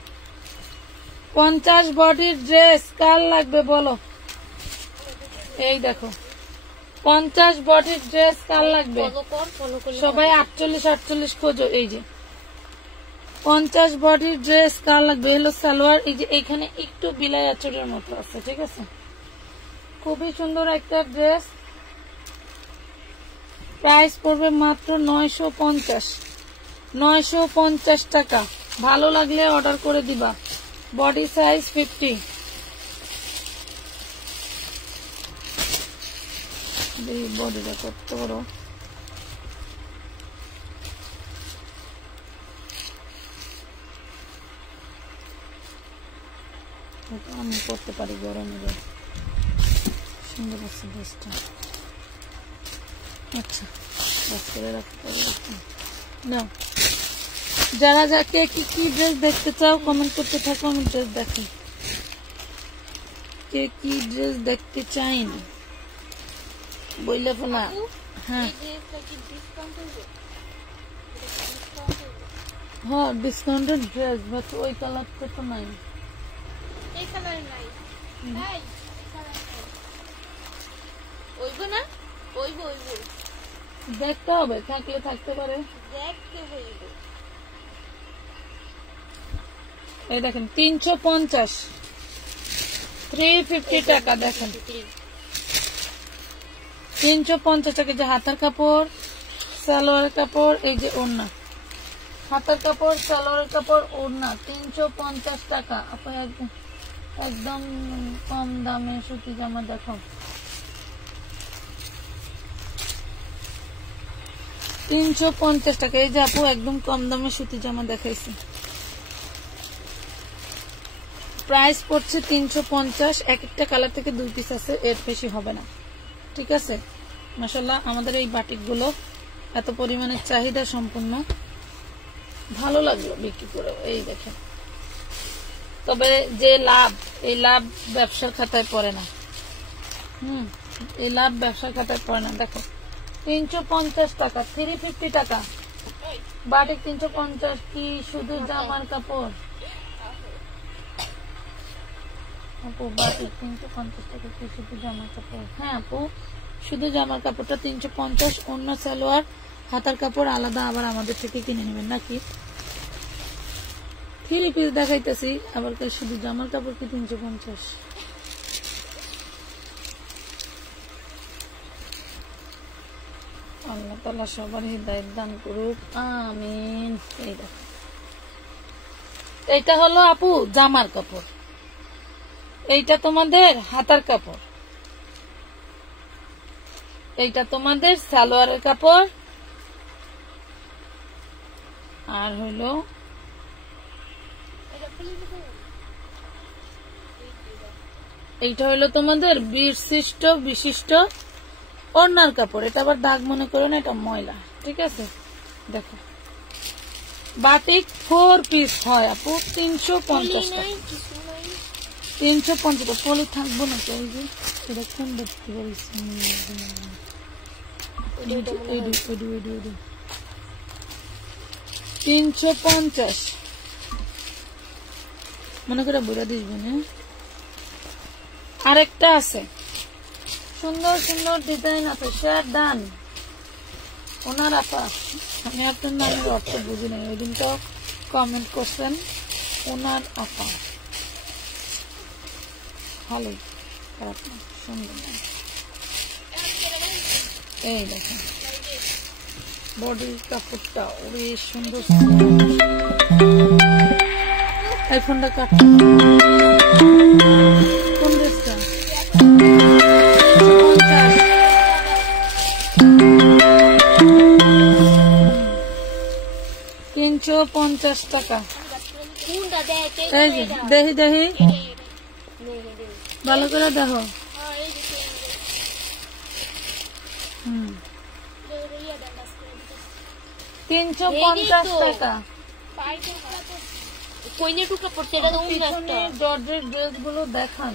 50 বডির ড্রেস কার লাগবে বলো। এই দেখো 50 বডির ড্রেস কার লাগবে? সবাই 48 খোঁজো। এই যে 50 বডির ড্রেস কার লাগবে? এলো সালোয়ার, এই যে এইখানে একটু বিলাই আঁচড়ের মতো আছে, ঠিক আছে। খুবই সুন্দর একটা ড্রেস। প্রাইস পড়বে মাত্র 950, 950 টাকা। ভালো লাগলে অর্ডার করে দিবা। Body size 50। বডিটা কত বড়, আমি করতে পারি গরমে, সুন্দর আছে ড্রেসটা। আচ্ছা, করে রাখতে পারি না। যারা যাকে কি ড্রেস দেখতে চাও কমেন্ট করতে থাকো, আমি ড্রেস দেখি। কে কি ড্রেস দেখতে চাই না বইলে ফেলা। হ্যাঁ হ্যাঁ, ডিসকাউন্টেড ড্রেস, বাট ওই কালারটা তো নাই। এই কালার নাই, এই কালার নাই। ওইবো না, ওইবো ওইবো, দেখতে হবে, থাকলে থাকতে পারে, দেখতে হইবো। এই দেখেন 350, 350 টাকা। দেখেন 350 টাকা। যে হাতার কাপড়, সালোয়ার কাপড়, এই যে ওড়না, হাতার কাপড়, সালোয়ার কাপড়, ওড়না, 350 টাকা। আপনি একদম কম দামে সুতি জামা দেখো। 350 টাকা। এই যে আপু একদম কম দামে সুতি জামা দেখাইছি। প্রাইস পড়ছে 350। এক একটা কালার থেকে 2 পিস আছে, এর বেশি হবে না, ঠিক আছে। মাশাআল্লাহ, আমাদের এই বাটিক গুলো এত পরিমাণে চাহিদা সম্পন্ন, ভালো লাগলো বিক্রি করে। এই দেখেন, তবে যে লাভ, এই লাভ ব্যবসার খাতায় পড়ে না। এই লাভ ব্যবসার খাতায় পড়ে না। দেখো 350 টাকা, 350 টাকা বাটিক। 350 কি শুধু জামার কাপড়? আপু বাটিক 350 টাকা কি শুধু জামার কাপড়? হ্যাঁ আপু, শুধু জামার কাপড়টা 350। অন্য সালোয়ার হাতার কাপড় আলাদা আবার আমাদের থেকে কিনে নেবেন নাকি? 3 পিস দেখাইতেছি, আবার শুধু জামার কাপড় কি 350। আল্লাহ তাআলা সবার হিদায়াত দান করুক, আমিন। এই দেখো, এইটা হলো আপু জামার কাপড়, এইটা তোমাদের হাতার কাপড়, এইটা তোমাদের সালোয়ারের কাপড়, আর হলো এইটা হলো তোমাদের বিশিষ্ট ওড়নার কাপড়। এটা আবার দাগ মনে করো না, এটা ময়লা, ঠিক আছে। দেখো বাটিক 4 পিস হয় আপু 350 টাকা। 350 টাকা পলি থাকবো না তো। এই যে এটা কোন দেখতে পারিস 350 মনে করে বুড়া দিসবেন। আরেকটা আছে, সুন্দর সুন্দর ডিজাইন আছে, শেয়ার ডান ওনার আপা। আমি আপনার নামের অর্থ বুঝি নাই, ওই দিন তো কমেন্ট করছেন। ওনার আপা ভালোই, খারাপ না, সুন্দর। এই দেখেন বডির কাপড়টা ওরে সুন্দর। এই ফোনটা কাট, কোন ড্রেসটা? 350 টাকা। এই যে দেখি দেখি ভালো করে দেখো। 350 টাকা। জর্জের ড্রেস গুলো দেখান।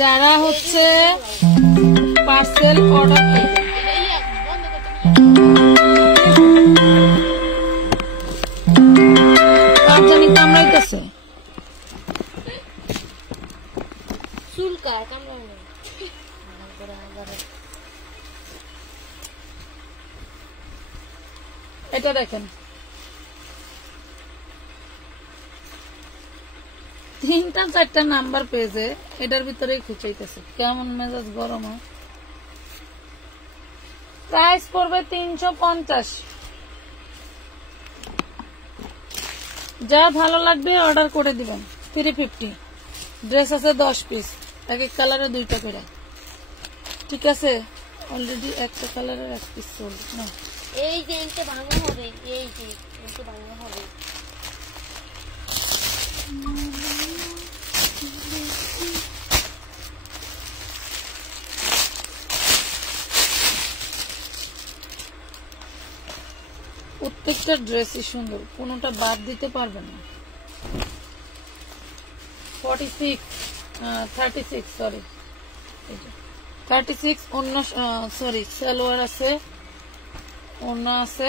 যারা হচ্ছে পার্সেল অর্ডার করবে, কার জানি কামড়াইতেছে। এটা দেখেন 3-4টা নাম্বার পেয়েছে, এটার ভিতরেই খুঁচাইতেছে। কেমন মেজাজ গরম হয়। প্রাইস পড়বে 350। যা ভালো লাগবে অর্ডার করে দিবেন। 350 ড্রেস আছে 10 পিস, এক এক কালারে 2টা করে, ঠিক আছে। অলরেডি একটা কালারের 1 পিস সোল্ড না। এই যে এটা ভাঙা হবে, এই যে এটা ভাঙা হবে। প্রত্যেকটা ড্রেসই সুন্দর, কোনোটা বাদ দিতে পারবেন না। 36 সরি 36 অন্য সরি সালোয়ার আছে, ওড়না আছে।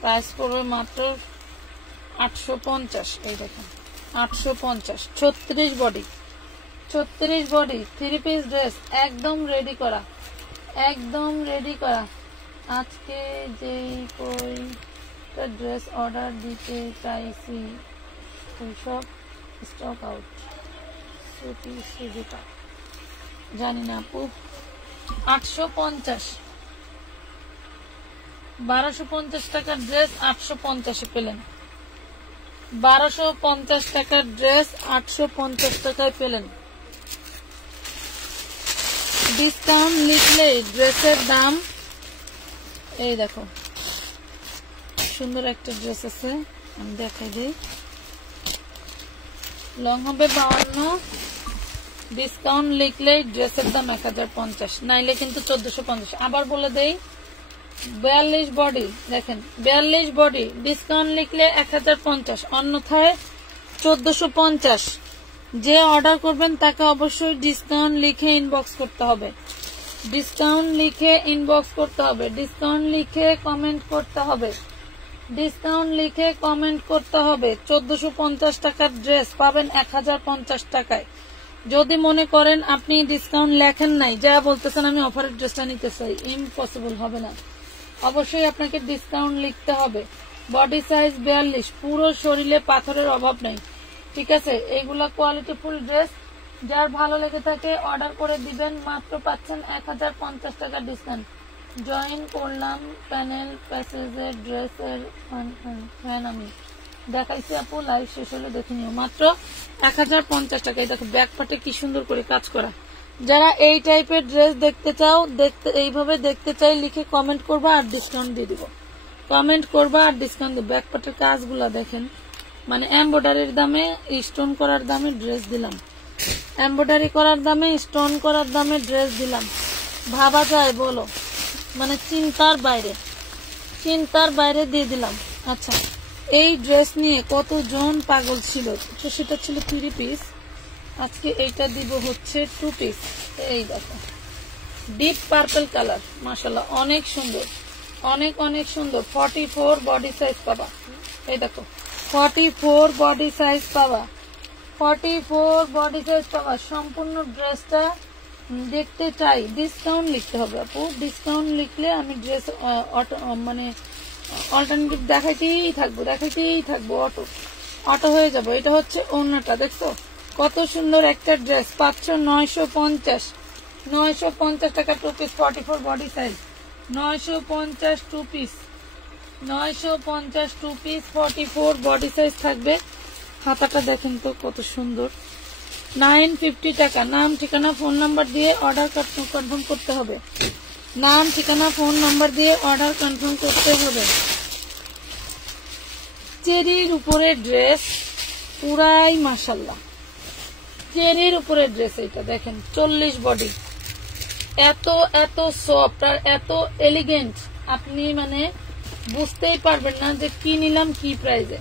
প্রাইস পড়বে মাত্র 850। এই দেখেন 850। 36 বডি 3 পিস ড্রেস, একদম রেডি করা, একদম রেডি করা। আজকে যেই কয়টা ড্রেস অর্ডার দিতে চাইছি সব স্টক আউট। সুজিটা জানি না আপু। 850 1250 টাকার ড্রেস 850 পেলেন। 1250 টাকার ড্রেস 850 টাকায় পেলেন। ডিসকাউন্ট লিখলে ড্রেসের দাম। এই দেখো সুন্দর একটা ড্রেস আছে, আমি দেখাই দিই। লং হবে 52, ডিসকাউন্ট লিখলে ড্রেসের দাম 1050, নাইলে কিন্তু 1450। আবার বলে দেই 42 বডি, দেখেন 42 বডি, ডিসকাউন্ট লিখলে 1050, অন্যথায় 1450। যে অর্ডার করবেন তাকে অবশ্যই ডিসকাউন্ট লিখে ইনবক্স করতে হবে, ডিসকাউন্ট লিখে ইনবক্স করতে হবে, ডিসকাউন্ট লিখে কমেন্ট করতে হবে, ডিসকাউন্ট লিখে কমেন্ট করতে হবে। 1450 টাকার ড্রেস পাবেন 1050 টাকায়। যদি মনে করেন আপনি ডিসকাউন্ট লেখেন নাই, যা বলতেছেন আমি অফারের ড্রেসটা নিতে চাই, ইম্পসিবল হবে না। অবশ্যই আপনাকে ডিসকাউন্ট লিখতে হবে। বডি সাইজ 42, পুরো শরীরে পাথরের অভাব নেই, ঠিক আছে। এগুলা কোয়ালিটিফুল ড্রেস, যার ভালো লেগে থাকে অর্ডার করে দিবেন। মাত্র পাচ্ছেন 1050 টাকা ডিসকাউন্ট। জয়েন করলাম প্যানেল প্যাসেজের ড্রেসের ফ্যান আমি দেখাইছি আপু, লাইভ শেষ হলে দেখে নিও। মাত্র 1050 টাকা। এই দেখো ব্যাক পার্টে কি সুন্দর করে কাজ করা। যারা এই টাইপের ড্রেস দেখতে চাও, এইভাবে দেখতে চাই লিখে কমেন্ট করবা আর ডিসকাউন্ট দিয়ে দিব। কমেন্ট করবা আর ডিসকাউন্ট দিব। ব্যাক পার্টের কাজগুলা দেখেন, মানে এমব্রয়ডারির দামে স্টোন করার দামে ড্রেস দিলাম, এমব্রয়ডারি করার দামে স্টোন করার দামে ড্রেস দিলাম। ভাবা যায় বলো, মানে চিন্তার বাইরে দিয়ে দিলাম। আচ্ছা, এই ড্রেস নিয়ে কতজন পাগল ছিল। সেটা ছিল 3 পিস, আজকে এইটা দিব হচ্ছে 2 পিস। এই দেখো ডিপ পার্পল কালার, মাশাআল্লাহ অনেক সুন্দর, অনেক অনেক সুন্দর। 44 বডি সাইজ পাবা। এই দেখো 44 বডি সাইজ পাবা, 44 বডি সাইজ পাবা। সম্পূর্ণ ড্রেসটা দেখতে চাই, ডিসকাউন্ট লিখতে হবে আপু। ডিসকাউন্ট লিখলে আমি ড্রেস মানে অল্টারনেটিভ দেখাইতেই থাকবো, অটো হয়ে যাবো। এটা হচ্ছে ওড়নাটা, দেখছো কত সুন্দর একটা ড্রেস পাচ্ছ 950 টাকা 2 piece. 44 body size 950 2 piece, 950 2 piece 44 body size থাকবে। হাতাটা দেখেন তো কত সুন্দর। 950 টাকা। নাম ঠিকানা ফোন নাম্বার দিয়ে অর্ডার কনফার্ম করতে হবে। নাম ঠিকানা ফোন নাম্বার দিয়ে অর্ডার কনফার্ম করতে হবে। চেরির উপরে ড্রেস পুরাই মাশাআল্লাহ, চেরির উপরে ড্রেস। এটা দেখেন 40 বডি, এত এত সফট আর এত এলিগেন্ট, আপনি মানে বুঝতেই পারবেন না যে কি নিলাম কি প্রাইজে,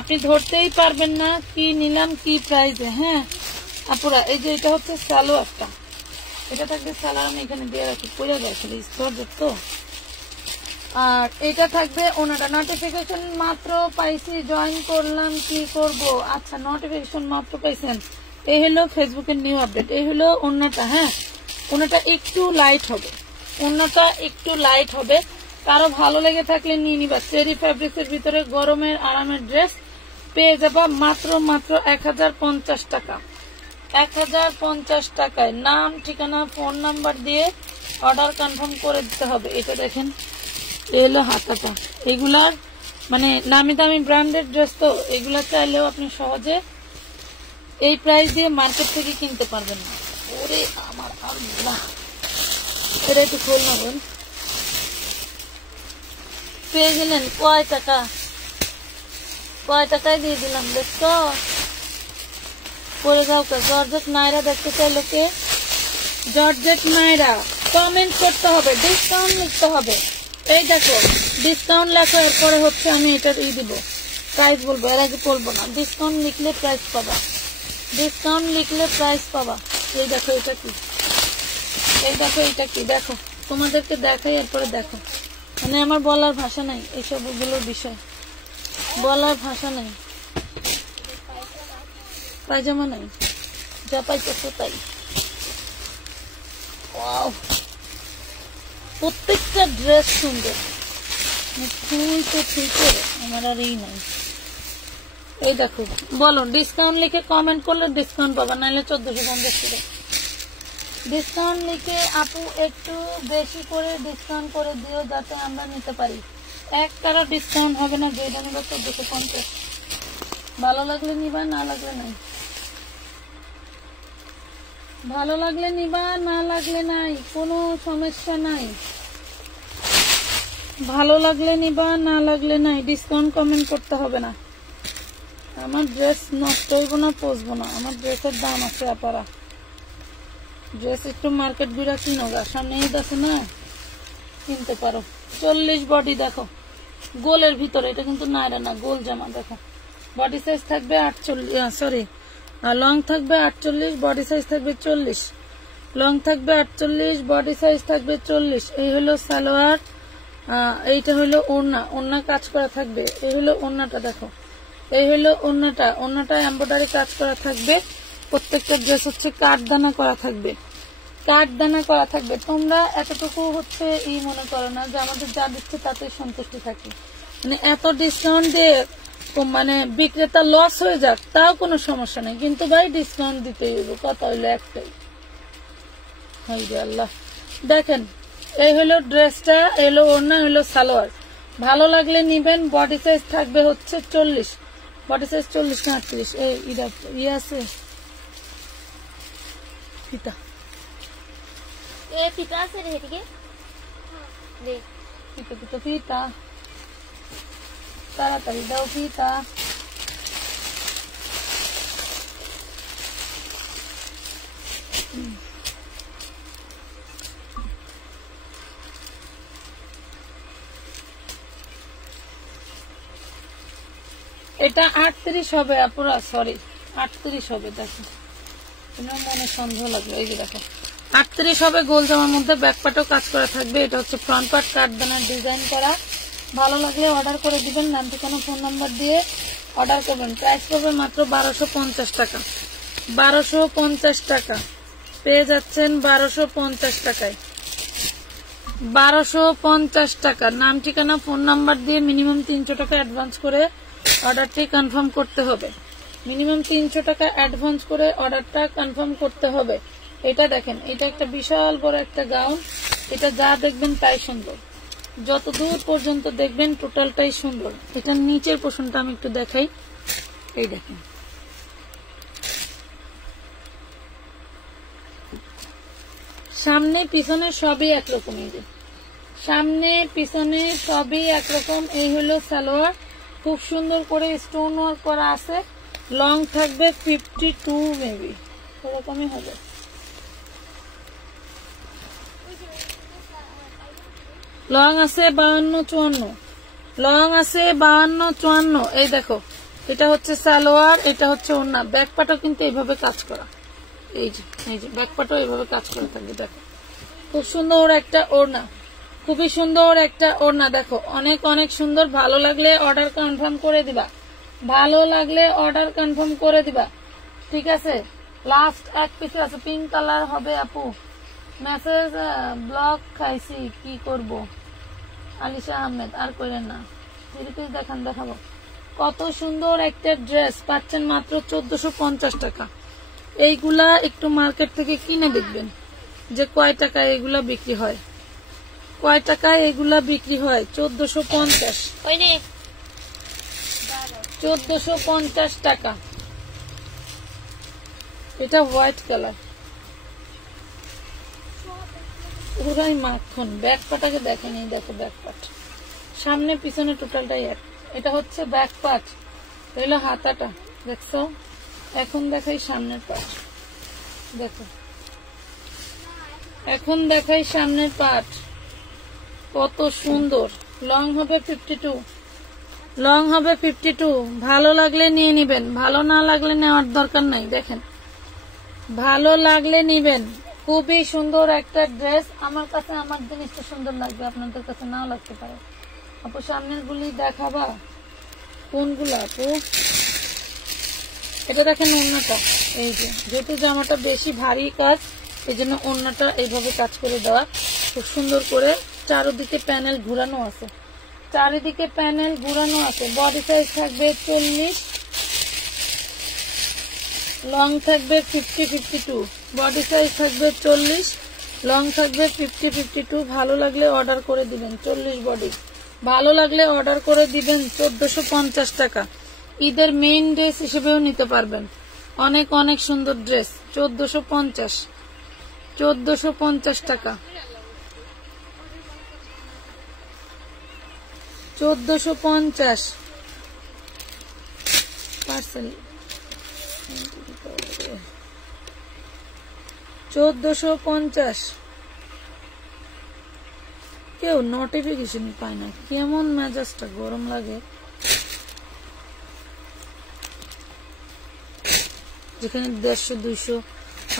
আপনি ধরতেই পারবেন না কি নিলাম কি প্রাইজে। হ্যাঁ আপুরা, এই যে এটা হচ্ছে সালোয়ারটা, এটা থাকবে সালোয়ার, আমি এখানে দিয়ে রাখি, পরে যাচ্ছে স্তর তো। আর এটা থাকবে ওনাটা। নোটিফিকেশন মাত্র পাইছি, জয়েন করলাম, কি করব। আচ্ছা, নোটিফিকেশন মাত্র পাইছেন। এই হলো ফেসবুকের নিউ আপডেট। এই হলো ওনাটা। হ্যাঁ, ওনাটা একটু লাইট হবে, ওনাটা একটু লাইট হবে। কারো ভালো লেগে থাকলে নিয়ে নিবা। চেরি ফ্যাব্রিক্সের ভিতরে গরমের আরামের ড্রেস পেয়ে যাবা মাত্র 1050 টাকা। 1050 টাকায়। নাম ঠিকানা ফোন নাম্বার দিয়ে অর্ডার কনফার্ম করে দিতে হবে। এটা দেখেন, এলো হাতাটা। এগুলার মানে নামি দামি ব্র্যান্ডেড ড্রেস তো, এগুলা চাইলেও আপনি সহজে এই প্রাইস দিয়ে মার্কেট থেকে কিনতে পারবেন না। ওরে আমার আল্লাহ, এটা একটু খোল না বোন। পেয়ে গেলেন কয় টাকা, কয় টাকায় দিয়ে দিলাম দেখতো। পরে যাও কা জর্জেট নাইরা দেখতে চাইলে কে, জর্জেট নাইরা কমেন্ট করতে হবে, ডিসকাউন্ট লিখতে হবে। এই দেখো ডিসকাউন্ট লেখার পরে হচ্ছে আমি এটা দিব, প্রাইস বলবো, এর আগে বলবো না। ডিসকাউন্ট লিখলে প্রাইস পাবা, ডিসকাউন্ট লিখলে প্রাইস পাবা। এই দেখো এটা কি, এই দেখো এটা কি, দেখো তোমাদেরকে দেখাই এরপরে দেখো। মানে আমার বলার ভাষা নাই, এইসব গুলোর বিষয় বলার ভাষা নাই। পায়জামা নাই, যা পাইতেছো তাই। প্রত্যেকটা ড্রেস সুন্দর, ছুঁইতে আমার আর এই নাই। এই দেখো, বলো ডিসকাউন্ট লিখে কমেন্ট করলে ডিসকাউন্ট পাবা, নাহলে 1450 টাকা। ডিসকাউন্ট লিখে আপু একটু বেশি করে ডিসকাউন্ট করে দিও যাতে আমরা নিতে পারি। 1 টাকা ডিসকাউন্ট হবে না, যেটা নিবা 1450। ভালো লাগলে নিবা, না লাগলে নাই। ভালো লাগলে নিবা, না লাগলে নাই, কোনো সমস্যা নাই। ভালো লাগলে নিবা, না লাগলে নাই। ডিসকাউন্ট কমেন্ট করতে হবে না। আমার ড্রেস নষ্ট হইব না, পচবো না। আমার ড্রেসের দাম আছে আপারা। ড্রেস একটু মার্কেট ঘুরা কিনো গা, সামনে ঈদ আছে না, কিনতে পারো। 40 বডি দেখো, গোলের ভিতরে। এটা কিন্তু নাইরা না, গোল জামা। দেখো বডি সাইজ থাকবে 48, সরি লং থাকবে 48, বডি সাইজ থাকবে 40। লং থাকবে 48, বডি সাইজ থাকবে 40। এই হলো সালোয়ার, এইটা হলো ওড়না, ওড়না কাজ করা থাকবে। এই হলো ওড়নাটা, দেখো এই হলো ওড়নাটা, ওড়নাটা এমব্রয়ডারি কাজ করা থাকবে। প্রত্যেকটা ড্রেস হচ্ছে কাঠদানা করা থাকবে। কাঠদানা করা থাকবে। তোমরা এতটুকু হচ্ছে মনে করো না যে আমাদের যা দিচ্ছে তাতে সন্তুষ্টি থাকি, মানে এত ডিসকাউন্ট দিয়ে মানে বিক্রেতা লস হয়ে যাক তাও কোনো সমস্যা নেই, কিন্তু ভাই ডিসকাউন্ট দিতেই হবে। কথা হইলো একটাই, হইবে আল্লাহ। দেখেন এই হলো ড্রেসটা, এলো ওড়না, হলো সালোয়ার। ভালো লাগলে নিবেন। বডি সাইজ থাকবে হচ্ছে 40, বডি সাইজ 40 না 38। এই ইয়ে আছে ফিতা, ফিতা আছে রে এদিকে দে, ফিতা ফিতা তাড়াতাড়ি দাও ফিতা। এটা 38 হবে আপুরা, সরি 38 হবে। দেখো তোমার মনে সন্দেহ লাগলো, এই যে দেখো 38 হবে। গোল জামার মধ্যে ব্যাক পার্টও কাজ করা থাকবে। এটা হচ্ছে ফ্রন্ট পার্ট কাঠদানার ডিজাইন করা। ভালো লাগলে অর্ডার করে দিবেন, নাম ঠিকানা ফোন নাম্বার দিয়ে অর্ডার করবেন। প্রাইস পড়বে মাত্র 1250 টাকা। 1250 টাকা পেয়ে যাচ্ছেন, 1250 টাকায়। 1250 টাকা। নাম ঠিকানা ফোন নাম্বার দিয়ে মিনিমাম 300 টাকা অ্যাডভান্স করে অর্ডারটি কনফার্ম করতে হবে। মিনিমাম 300 টাকা অ্যাডভান্স করে অর্ডারটা কনফার্ম করতে হবে। এটা দেখেন, এটা একটা বিশাল বড় একটা গাউন। এটা যা দেখবেন তাই সুন্দর, যত দূর পর্যন্ত দেখবেন টোটালটাই সুন্দর। এটার নিচের পোর্শনটা আমি একটু দেখাই। এই দেখেন সামনে পিছনে সবই একরকম, এই যে সামনে পিছনে সবই একরকম। এই হলো সালোয়ার, খুব সুন্দর করে স্টোন ওয়ার্ক করা আছে। লং থাকবে 52 মেবি এরকমই হবে। লং আছে 52-54, লং আছে 52-54। এই দেখো এটা হচ্ছে সালোয়ার, এটা হচ্ছে ওড়না। ব্যাক পাটও কিন্তু এইভাবে কাজ করা, এই যে ব্যাক পাটও এইভাবে কাজ করা থাকবে। দেখো খুব সুন্দর একটা ওড়না, খুবই সুন্দর একটা ওড়না। দেখো অনেক অনেক সুন্দর। ভালো লাগলে অর্ডার কনফার্ম করে দিবা, ভালো লাগলে অর্ডার কনফার্ম করে দিবা, ঠিক আছে। লাস্ট এক পিস আছে, পিঙ্ক কালার হবে আপু। মেসেজ ব্লক খাইছি, কি করব। আলিশা আহমেদ, আর কইলেন না, 3 পিস দেখাবো। কত সুন্দর একটা ড্রেস পাচ্ছেন মাত্র 1450 টাকা। এইগুলা একটু মার্কেট থেকে কিনে দেখবেন যে কয় টাকায় এগুলা বিক্রি হয়, কয় টাকায় এগুলা বিক্রি হয়। 1450, 1450 টাকা। এটা হোয়াইট কালার, পুরাই মাখন। ব্যাক পাটাকে দেখেন, এই দেখো ব্যাক পাট, সামনে পিছনে টোটালটাই এক। এটা হচ্ছে ব্যাক পাট, এগুলো হাতাটা দেখছো। এখন দেখাই সামনের পাট, দেখো এখন দেখাই সামনের পাট, কত সুন্দর। লং হবে 52, লং হবে 52। ভালো লাগলে নিয়ে নিবেন, ভালো না লাগলে নেওয়ার দরকার নাই। দেখেন ভালো লাগলে নিবেন। খুবই সুন্দর একটা ড্রেস। আমার কাছে আমার জিনিসটা সুন্দর লাগবে, আপনাদের কাছে নাও লাগতে পারে। আপু সামনের গুলি দেখাবা, কোনগুলো আপু? এটা দেখেন ওড়নাটা, এই যে যেহেতু জামাটা বেশি ভারী কাজ, এই জন্য ওড়নাটা এইভাবে কাজ করে দেওয়া, খুব সুন্দর করে। চারিদিকে প্যানেল ঘুরানো আছে, চারিদিকে প্যানেল ঘুরানো আছে। বডি সাইজ থাকবে 40, লং থাকবে 50-52। বডি সাইজ থাকবে 40, লং থাকবে 50-52। ভালো লাগলে অর্ডার করে দিবেন। 40 বডি, ভালো লাগলে অর্ডার করে দিবেন। 1450 টাকা। ঈদের মেইন ড্রেস হিসেবেও নিতে পারবেন। অনেক অনেক সুন্দর ড্রেস। 1450 টাকা। 1450 পার্সেল। 1450। কেউ নোটিফিকেশন পায় না, কেমন মেজাজটা গরম লাগে। যেখানে 150-200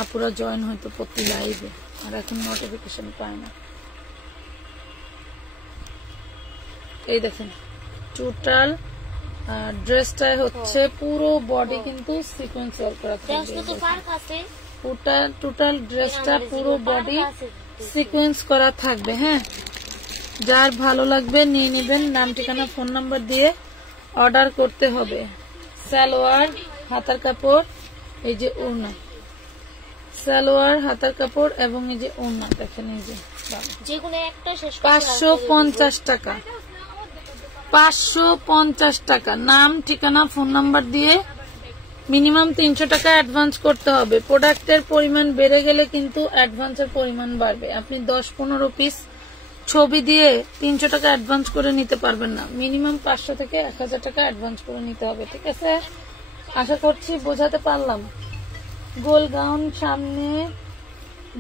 আপুরা জয়েন হয়তো প্রতি লাইভে, আর এখন নোটিফিকেশন পায় না। এই দেখেন টোটাল ড্রেসটা হচ্ছে পুরো বডি কিন্তু সিকোয়েন্স ওয়ার্ক করা থাকবে। টোটাল ড্রেসটা পুরো বডি সিকোয়েন্স করা থাকবে। হ্যাঁ, যার ভালো লাগবে নিয়ে নেবেন, নাম ঠিকানা ফোন নাম্বার দিয়ে অর্ডার করতে হবে। সালোয়ার, হাতার কাপড়, এই যে ওড়না, সালোয়ার, হাতার কাপড় এবং এই যে ওড়না দেখেন, এই যে যেগুলো একটা শেষ 550 টাকা, 550 টাকা। নাম ঠিকানা ফোন নাম্বার দিয়ে মিনিমাম 300 টাকা অ্যাডভান্স করতে হবে। প্রোডাক্টের পরিমাণ বেড়ে গেলে কিন্তু অ্যাডভান্সের পরিমাণ বাড়বে। আপনি 10-15 পিস ছবি দিয়ে 300 টাকা অ্যাডভান্স করে নিতে পারবেন না। মিনিমাম 500 থেকে 1000 টাকা অ্যাডভান্স করে নিতে হবে। ঠিক আছে, আশা করছি বোঝাতে পারলাম। গোল গাউন, সামনে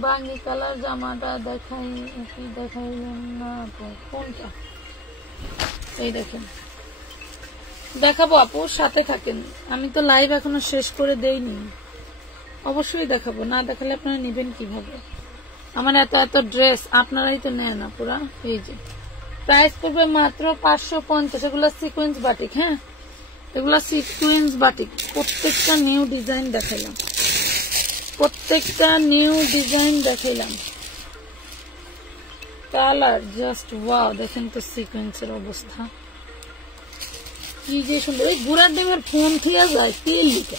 বাঙ্গি কালার জামাটা দেখাইলেন না তো, কোনটা? এই দেখেন, দেখাবো আপু, সাথে থাকেন। আমি তো লাইভ এখনো শেষ করে দেইনি, অবশ্যই দেখাবো। না দেখালে আপনারা নিবেন কিভাবে? আমার এত এত ড্রেস আপনারাই তো নেন না পুরা। এই যে প্রাইস পড়বে মাত্র 550। এগুলো সিকোয়েন্স বাটিক। হ্যাঁ, এগুলা সিকোয়েন্স বাটিক। প্রত্যেকটা নিউ ডিজাইন দেখাইলাম, প্রত্যেকটা নিউ ডিজাইন দেখাইলাম। কালার জাস্ট ওয়াও, দেখেন তো সিকোয়েন্সের অবস্থা কি যে সুন্দর। এই গুড়ার ডিমের ফোন থিয়া যায় তেল লিখে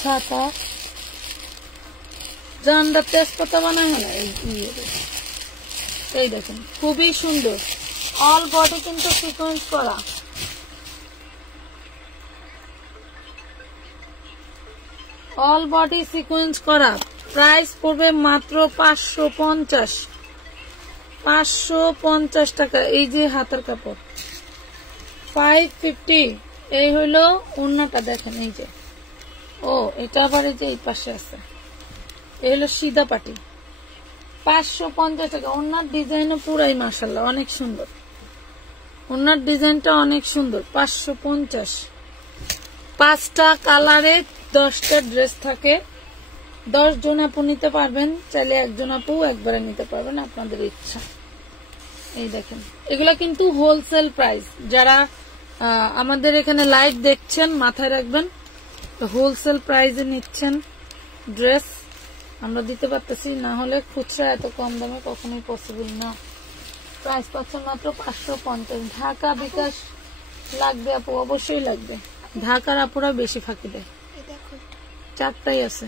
ছাতা জানডা তেজপাতা বানায় না। এই দেখেন খুবই সুন্দর, অল বডি কিন্তু সিকোয়েন্স করা। অল বডি সিকোয়েন্স করা। প্রাইস পড়বে মাত্র 550, 550 টাকা। এই যে হাতার কাপড় 550। এই হইলো ওড়নাটা দেখেন, এই যে ও এটা আবার এই যে এই পাশে আছে, এই হলো সিধা পাটি। 550 টাকা। ওড়নার ডিজাইনও পুরাই মাশাআল্লাহ অনেক সুন্দর, ওড়নার ডিজাইনটা অনেক সুন্দর। 550। 5টা কালারে 10টা ড্রেস থাকে। 10 জন আপু নিতে পারবেন, চাইলে একজন আপু একবারে নিতে পারবেন, আপনাদের ইচ্ছা। এই দেখেন, এগুলা কিন্তু হোলসেল প্রাইস। যারা আমাদের এখানে লাইভ দেখছেন মাথায় রাখবেন, হোলসেল প্রাইসে নিচ্ছেন ড্রেস, আমরা দিতে পারতেছি। না হলে খুচরা এত কম দামে কখনোই পসিবল না। প্রাইস পাচ্ছেন মাত্র 550। ঢাকা বিকাশ লাগবে আপু? অবশ্যই লাগবে। ঢাকার আপুরা বেশি ফাঁকি দেয়। 4টাই আছে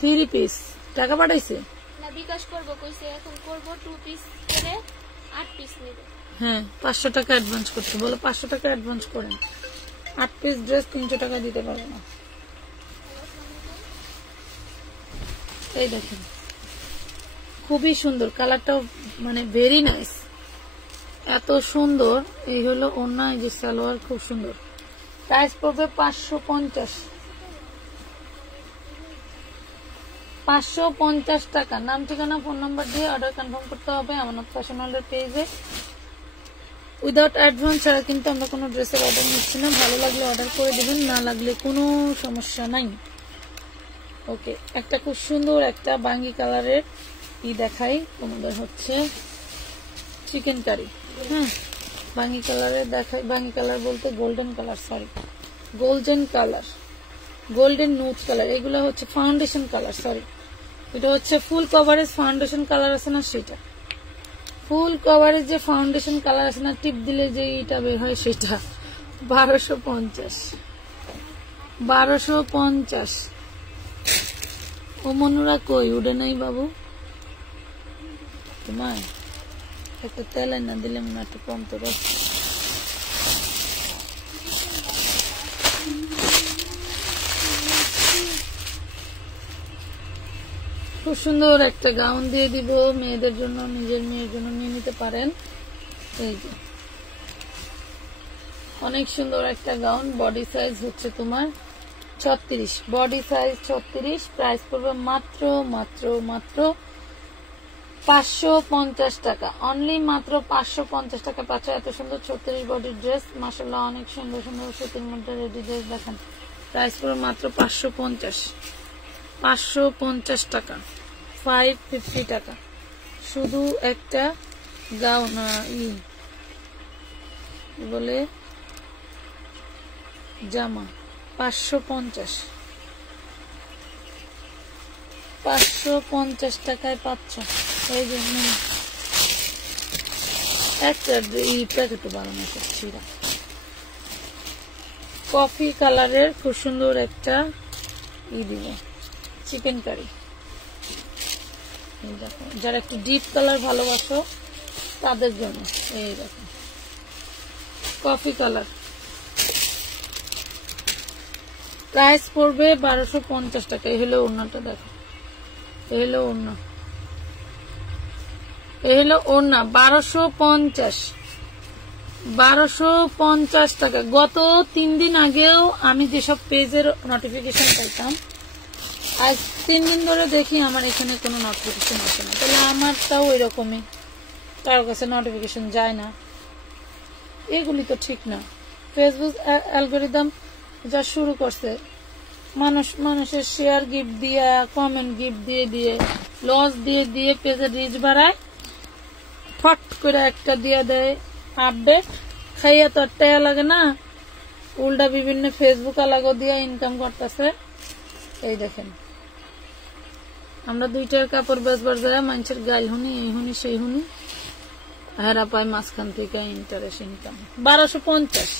3 পিস। টাকা পাঠাইছে না, বিকাশ করব কইছে, এখন করব 2 পিস করে 8 পিস নেব। হ্যাঁ, 500 টাকা অ্যাডভান্স করতে বলে, 500 টাকা অ্যাডভান্স করেন। 8 পিস ড্রেস 300 টাকা দিতে পারবো না। এই দেখেন খুবই সুন্দর, কালারটাও মানে ভেরি নাইস, এত সুন্দর। এই হলো ওড়না, এই যে সালোয়ার খুব সুন্দর। প্রাইস পড়বে 550, 550 টাকা। নাম ঠিকানা ফোন নাম্বার দিয়ে অর্ডার কনফার্ম করতে হবে আমানত ফ্যাশন ওয়ার্ল্ডের পেজে। উইদাউট অ্যাডভান্স ছাড়া কিন্তু আমরা কোনো ড্রেসের অর্ডার নিচ্ছি না। ভালো লাগলে অর্ডার করে দেবেন, না লাগলে কোনো সমস্যা নাই। ওকে, একটা খুব সুন্দর একটা বাঙ্গি কালারের দেখাই তোমাদের, হচ্ছে চিকেন কারি। হ্যাঁ, বাঙ্গি কালারের দেখাই। বাঙ্গি কালার বলতে golden colour, sorry golden colour, golden নুট colour. এগুলো হচ্ছে ফাউন্ডেশন কালার, সরি এটা হচ্ছে ফুল কভারেজ ফাউন্ডেশন কালার আছে না, সেটা ফুল কভারেজ যে ফাউন্ডেশন কালার আছে না, টিপ দিলে যে এটা বের হয় সেটা। 1250, 1250। ও মনুরা কই উঠে নাই বাবু? তোমার একটা তেলে না দিলে মনে একটা কম তো রয়েছে। খুব সুন্দর একটা গাউন দিয়ে দিব মেয়েদের জন্য, নিজের মেয়ের জন্য নিয়ে নিতে পারেন। এই যে অনেক সুন্দর একটা গাউন, বডি সাইজ হচ্ছে তোমার 36, বডি সাইজ 36। প্রাইস পড়বে মাত্র মাত্র মাত্র 550 টাকা, অনলি মাত্র 550 টাকা পাচ্ছ এত সুন্দর 36 বডির ড্রেস। মাশাআল্লাহ অনেক সুন্দর সুন্দর সুতির মধ্যে রেডি ড্রেস দেখেন। প্রাইস পড়বে মাত্র 550, 550 টাকা, 550 টাকা। শুধু একটা গাউন বলে জামা 550, 550 টাকায় পাচ্ছ। এই যে একটা প্যাকেটও বানানো করছি। কফি কালারের খুব সুন্দর একটা দিব চিকেন কারি। এই দেখো, যারা একটু ডিপ কালার ভালোবাসো তাদের জন্য। এই দেখো কফি কালার, প্রাইস পড়বে 1250 টাকা। এই হলো ওড়নাটা, দেখো এই হলো ওড়না, এই হলো ওড়না 1250 টাকা। গত 3 দিন আগেও আমি যেসব পেজের নোটিফিকেশন পাইতাম, আজ 3 দিন ধরে দেখি আমার এখানে কোনো নোটিফিকেশন আসে না। তাহলে আমারটাও ওই রকমই, কারোর কাছে নোটিফিকেশন যায় না। এগুলি তো ঠিক না। ফেসবুক অ্যালগরিদম যা শুরু করছে, মানুষের শেয়ার গিফট দিয়ে, কমেন্ট গিফট দিয়ে দিয়ে, লস দিয়ে দিয়ে পেজের রিচ বাড়ায়, ফট করে একটা দিয়ে দেয় আপডেট। খাইয়া তো টাকা লাগে না, উল্টা বিভিন্ন ফেসবুক আলাগো দিয়ে ইনকাম করতেছে। এই দেখেন, আমরা 2 টাকার কাপড় বেচবার যায় মানুষের গাইল হুনি, এই হুনি সেই হুনি, হেরা পায় মাঝখান থেকে ইন্টারেস্ট ইনকাম। 1250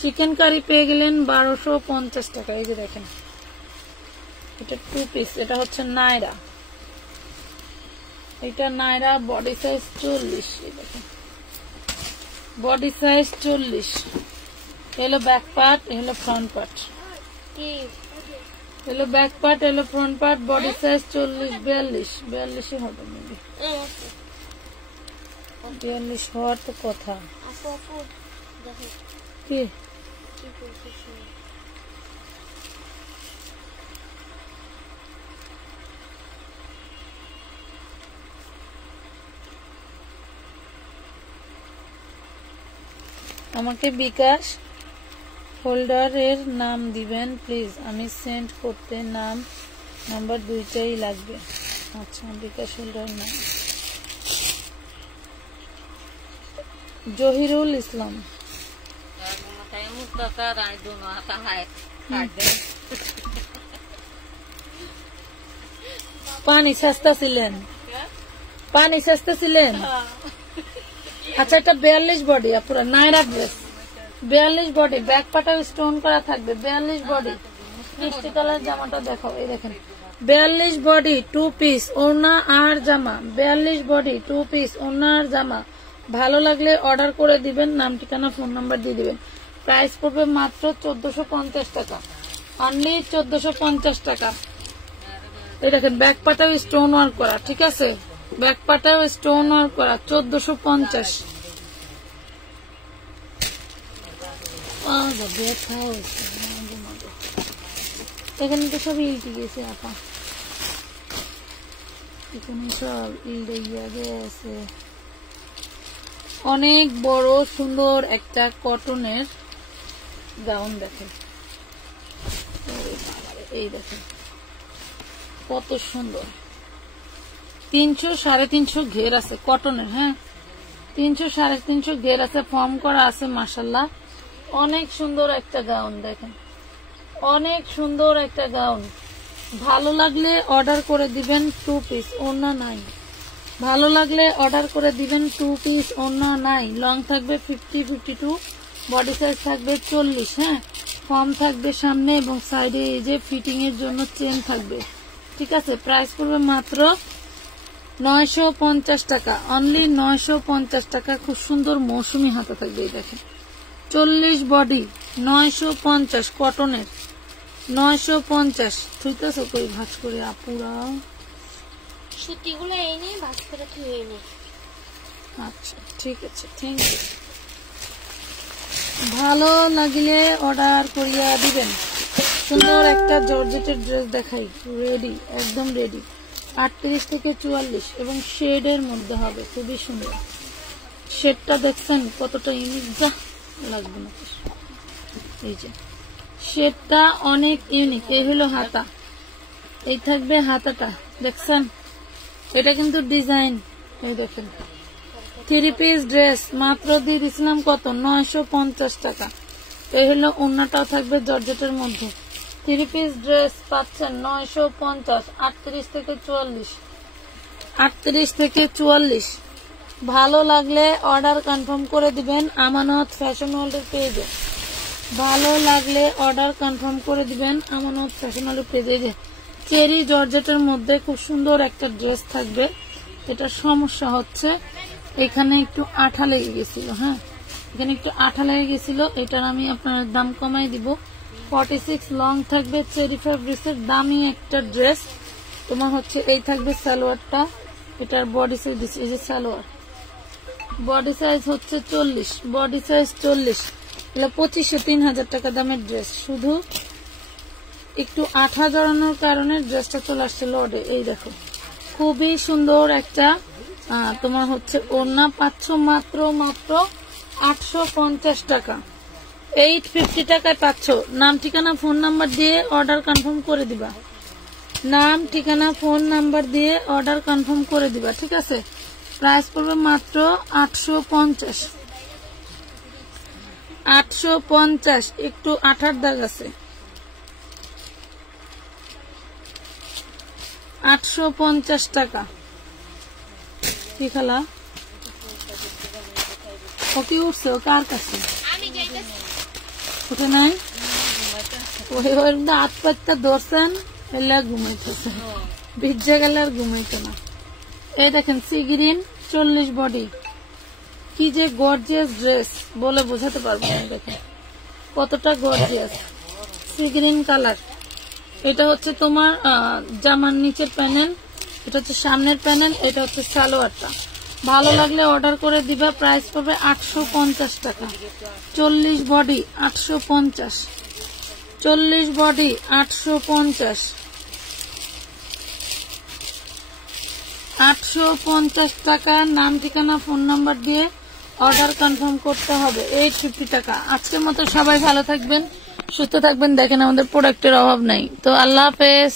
চিকেন কারি পেয়ে গেলেন 1250 টাকা। এই যে দেখেন, এটা 2 পিস, এটা হচ্ছে নায়রা, এটা নায়রা, বডি সাইজ 40। এই দেখেন বডি সাইজ 40। এলো ব্যাক পার্ট, এলো ফ্রন্ট পার্ট, এলো ব্যাক পার্ট, এলো ফ্রন্ট পার্ট, বডি সাইজ 40, 42 হবে মেবি, 42 হওয়ার তো কথা। কি আমাকে বিকাশ হোল্ডার এর নাম দিবেন প্লিজ, আমি সেন্ড করতে নাম নাম্বার 2টাই লাগবে। আচ্ছা, বিকাশ হোল্ডার নাম জহিরুল ইসলাম। পানি সস্তা ছিলেন, পানি সস্তা ছিলেন। আচ্ছা, এটা 42 বডি, পুরো নায়রা ড্রেস, 42 বডি, ব্যাক পাটা স্টোন করা থাকবে, 42 বডি। মিষ্টি কালার জামাটা দেখো, এই দেখেন 42 বডি 2 পিস ওড়না আর জামা, 42 বডি 2 পিস ওড়না আর জামা। ভালো লাগলে অর্ডার করে দিবেন, নাম ঠিকানা ফোন নাম্বার দিয়ে দিবেন। প্রাইস পড়বে মাত্র 1450 টাকা, অনলি 1450 টাকা। এই দেখেন ব্যাক পাটাও স্টোন ওয়ার্ক করা, ঠিক আছে, ব্যাক পাটাও স্টোন ওয়ার্ক করা, 1450। এখানে তো সব ইলটি গেছে আপা, এখানে সব ইলটে গেছে। অনেক বড় সুন্দর একটা কটনের গাউন দেখেন, এই দেখেন কত সুন্দর। 300 350 ঘের আছে কটনের, হ্যাঁ 300 350 ঘের আছে, ফর্ম করা আছে, মাশাআল্লাহ অনেক সুন্দর একটা গাউন দেখেন, অনেক সুন্দর একটা গাউন। ভালো লাগলে অর্ডার করে দিবেন, 2 পিস ওড়না নাই। ভালো লাগলে অর্ডার করে দিবেন, 2 পিস ওড়না নাই। লং থাকবে 50 52, বডি সাইজ থাকবে 40, হ্যাঁ ফর্ম থাকবে সামনে এবং সাইডে, এই যে ফিটিং এর জন্য চেন থাকবে, ঠিক আছে। প্রাইস পড়বে মাত্র 950 টাকা, অনলি 950 টাকা। খুব সুন্দর মৌসুমি হাতা থাকবে, এই দেখেন 40 বডি 950 কটনের, 950। থুইতেছো কই ভাঁজ করে আপুরা? সুতিগুলো এনে ভাঁজ করে ধুয়ে এনে। আচ্ছা ঠিক আছে, থ্যাংক ইউ। ভালো লাগলে অর্ডার করিয়া দিবেন। সুন্দর একটা জর্জেটের ড্রেস দেখাই, রেডি, একদম রেডি, 38 থেকে 44 এবং শেডের মধ্যে হবে, খুবই সুন্দর। শেডটা দেখছেন কতটা ইউনিক, যা লাগবে না, এই যে শেডটা অনেক ইউনিক। এই হলো হাতা, এই থাকবে হাতাটা, দেখছেন এটা কিন্তু ডিজাইন। এই দেখেন 3 পিস ড্রেস মাত্র দিয়ে দিছিলাম কত, 950 টাকা। এই হলো ওড়নাটাও থাকবে জর্জেটের মধ্যে, 3 পিস ড্রেস পাচ্ছেন 950, 38 থেকে 44, 38 থেকে 44। ভালো লাগলে অর্ডার কনফার্ম করে দিবেন আমানত ফ্যাশন ওয়ার্ল্ডের পেজে। ভালো লাগলে অর্ডার কনফার্ম করে দিবেন আমানত ফ্যাশন ওয়ার্ল্ডের পেজে। চেরি জর্জেটের মধ্যে খুব সুন্দর একটা ড্রেস থাকবে। এটা সমস্যা হচ্ছে এখানে একটু আঠা লেগে গেছিল, হ্যাঁ এখানে একটু আঠা লেগে গেছিল, এটার আমি আপনার দাম কমাই দিব। 46 লং থাকবে, চেরি ফ্যাব্রিক্সের দামি একটা ড্রেস। তোমার হচ্ছে এই থাকবে সালোয়ারটা, এটার বডি সাইজ দিচ্ছে, এই যে সালোয়ার, বডি সাইজ হচ্ছে 40, বডি সাইজ 40। এগুলো 2500-3000 টাকা দামের ড্রেস। শুধু একটু আঠা জড়ানোর কারণে ড্রেসটা চলে আসছে লডে। এই দেখো খুবই সুন্দর একটা তোমার হচ্ছে ওড়না পাচ্ছ মাত্র 850 টাকা, 850 টাকায় পাচ্ছ। নাম ঠিকানা ফোন নাম্বার দিয়ে অর্ডার কনফার্ম করে দিবা, নাম ঠিকানা ফোন নাম্বার দিয়ে অর্ডার কনফার্ম করে দিবা, ঠিক আছে। প্রাইস পড়বে মাত্র 850, 850। একটু আঠার দাগ আছে, 850 টাকা। কি খালা ও কি উঠছে, ও কার কাছে উঠে নাই? ওই হাত পাতটা ধরছেন এলে ঘুমাইতেছে, ভিজে গেলে আর ঘুমাইতো না। এই দেখেন সি গ্রিন 40 বডি, কি যে গর্জিয়াস ড্রেস বলে বোঝাতে পারবো না। দেখেন কতটা গর্জিয়াস, সি গ্রিন কালার। এটা হচ্ছে তোমার জামার নিচের প্যানেল, এটা হচ্ছে সামনের প্যানেল, এটা হচ্ছে সালোয়ারটা। ভালো লাগলে অর্ডার করে দিবা। প্রাইস পড়বে 850 টাকা। 40 বডি 850, 40 বডি 850, 850 টাকা। নাম ঠিকানা ফোন নাম্বার দিয়ে অর্ডার কনফার্ম করতে হবে। 850 টাকা। আজকের মতো সবাই ভালো থাকবেন, সুস্থ থাকবেন। দেখেন আমাদের প্রোডাক্টের অভাব নাই। তো আল্লাহ হাফেজ।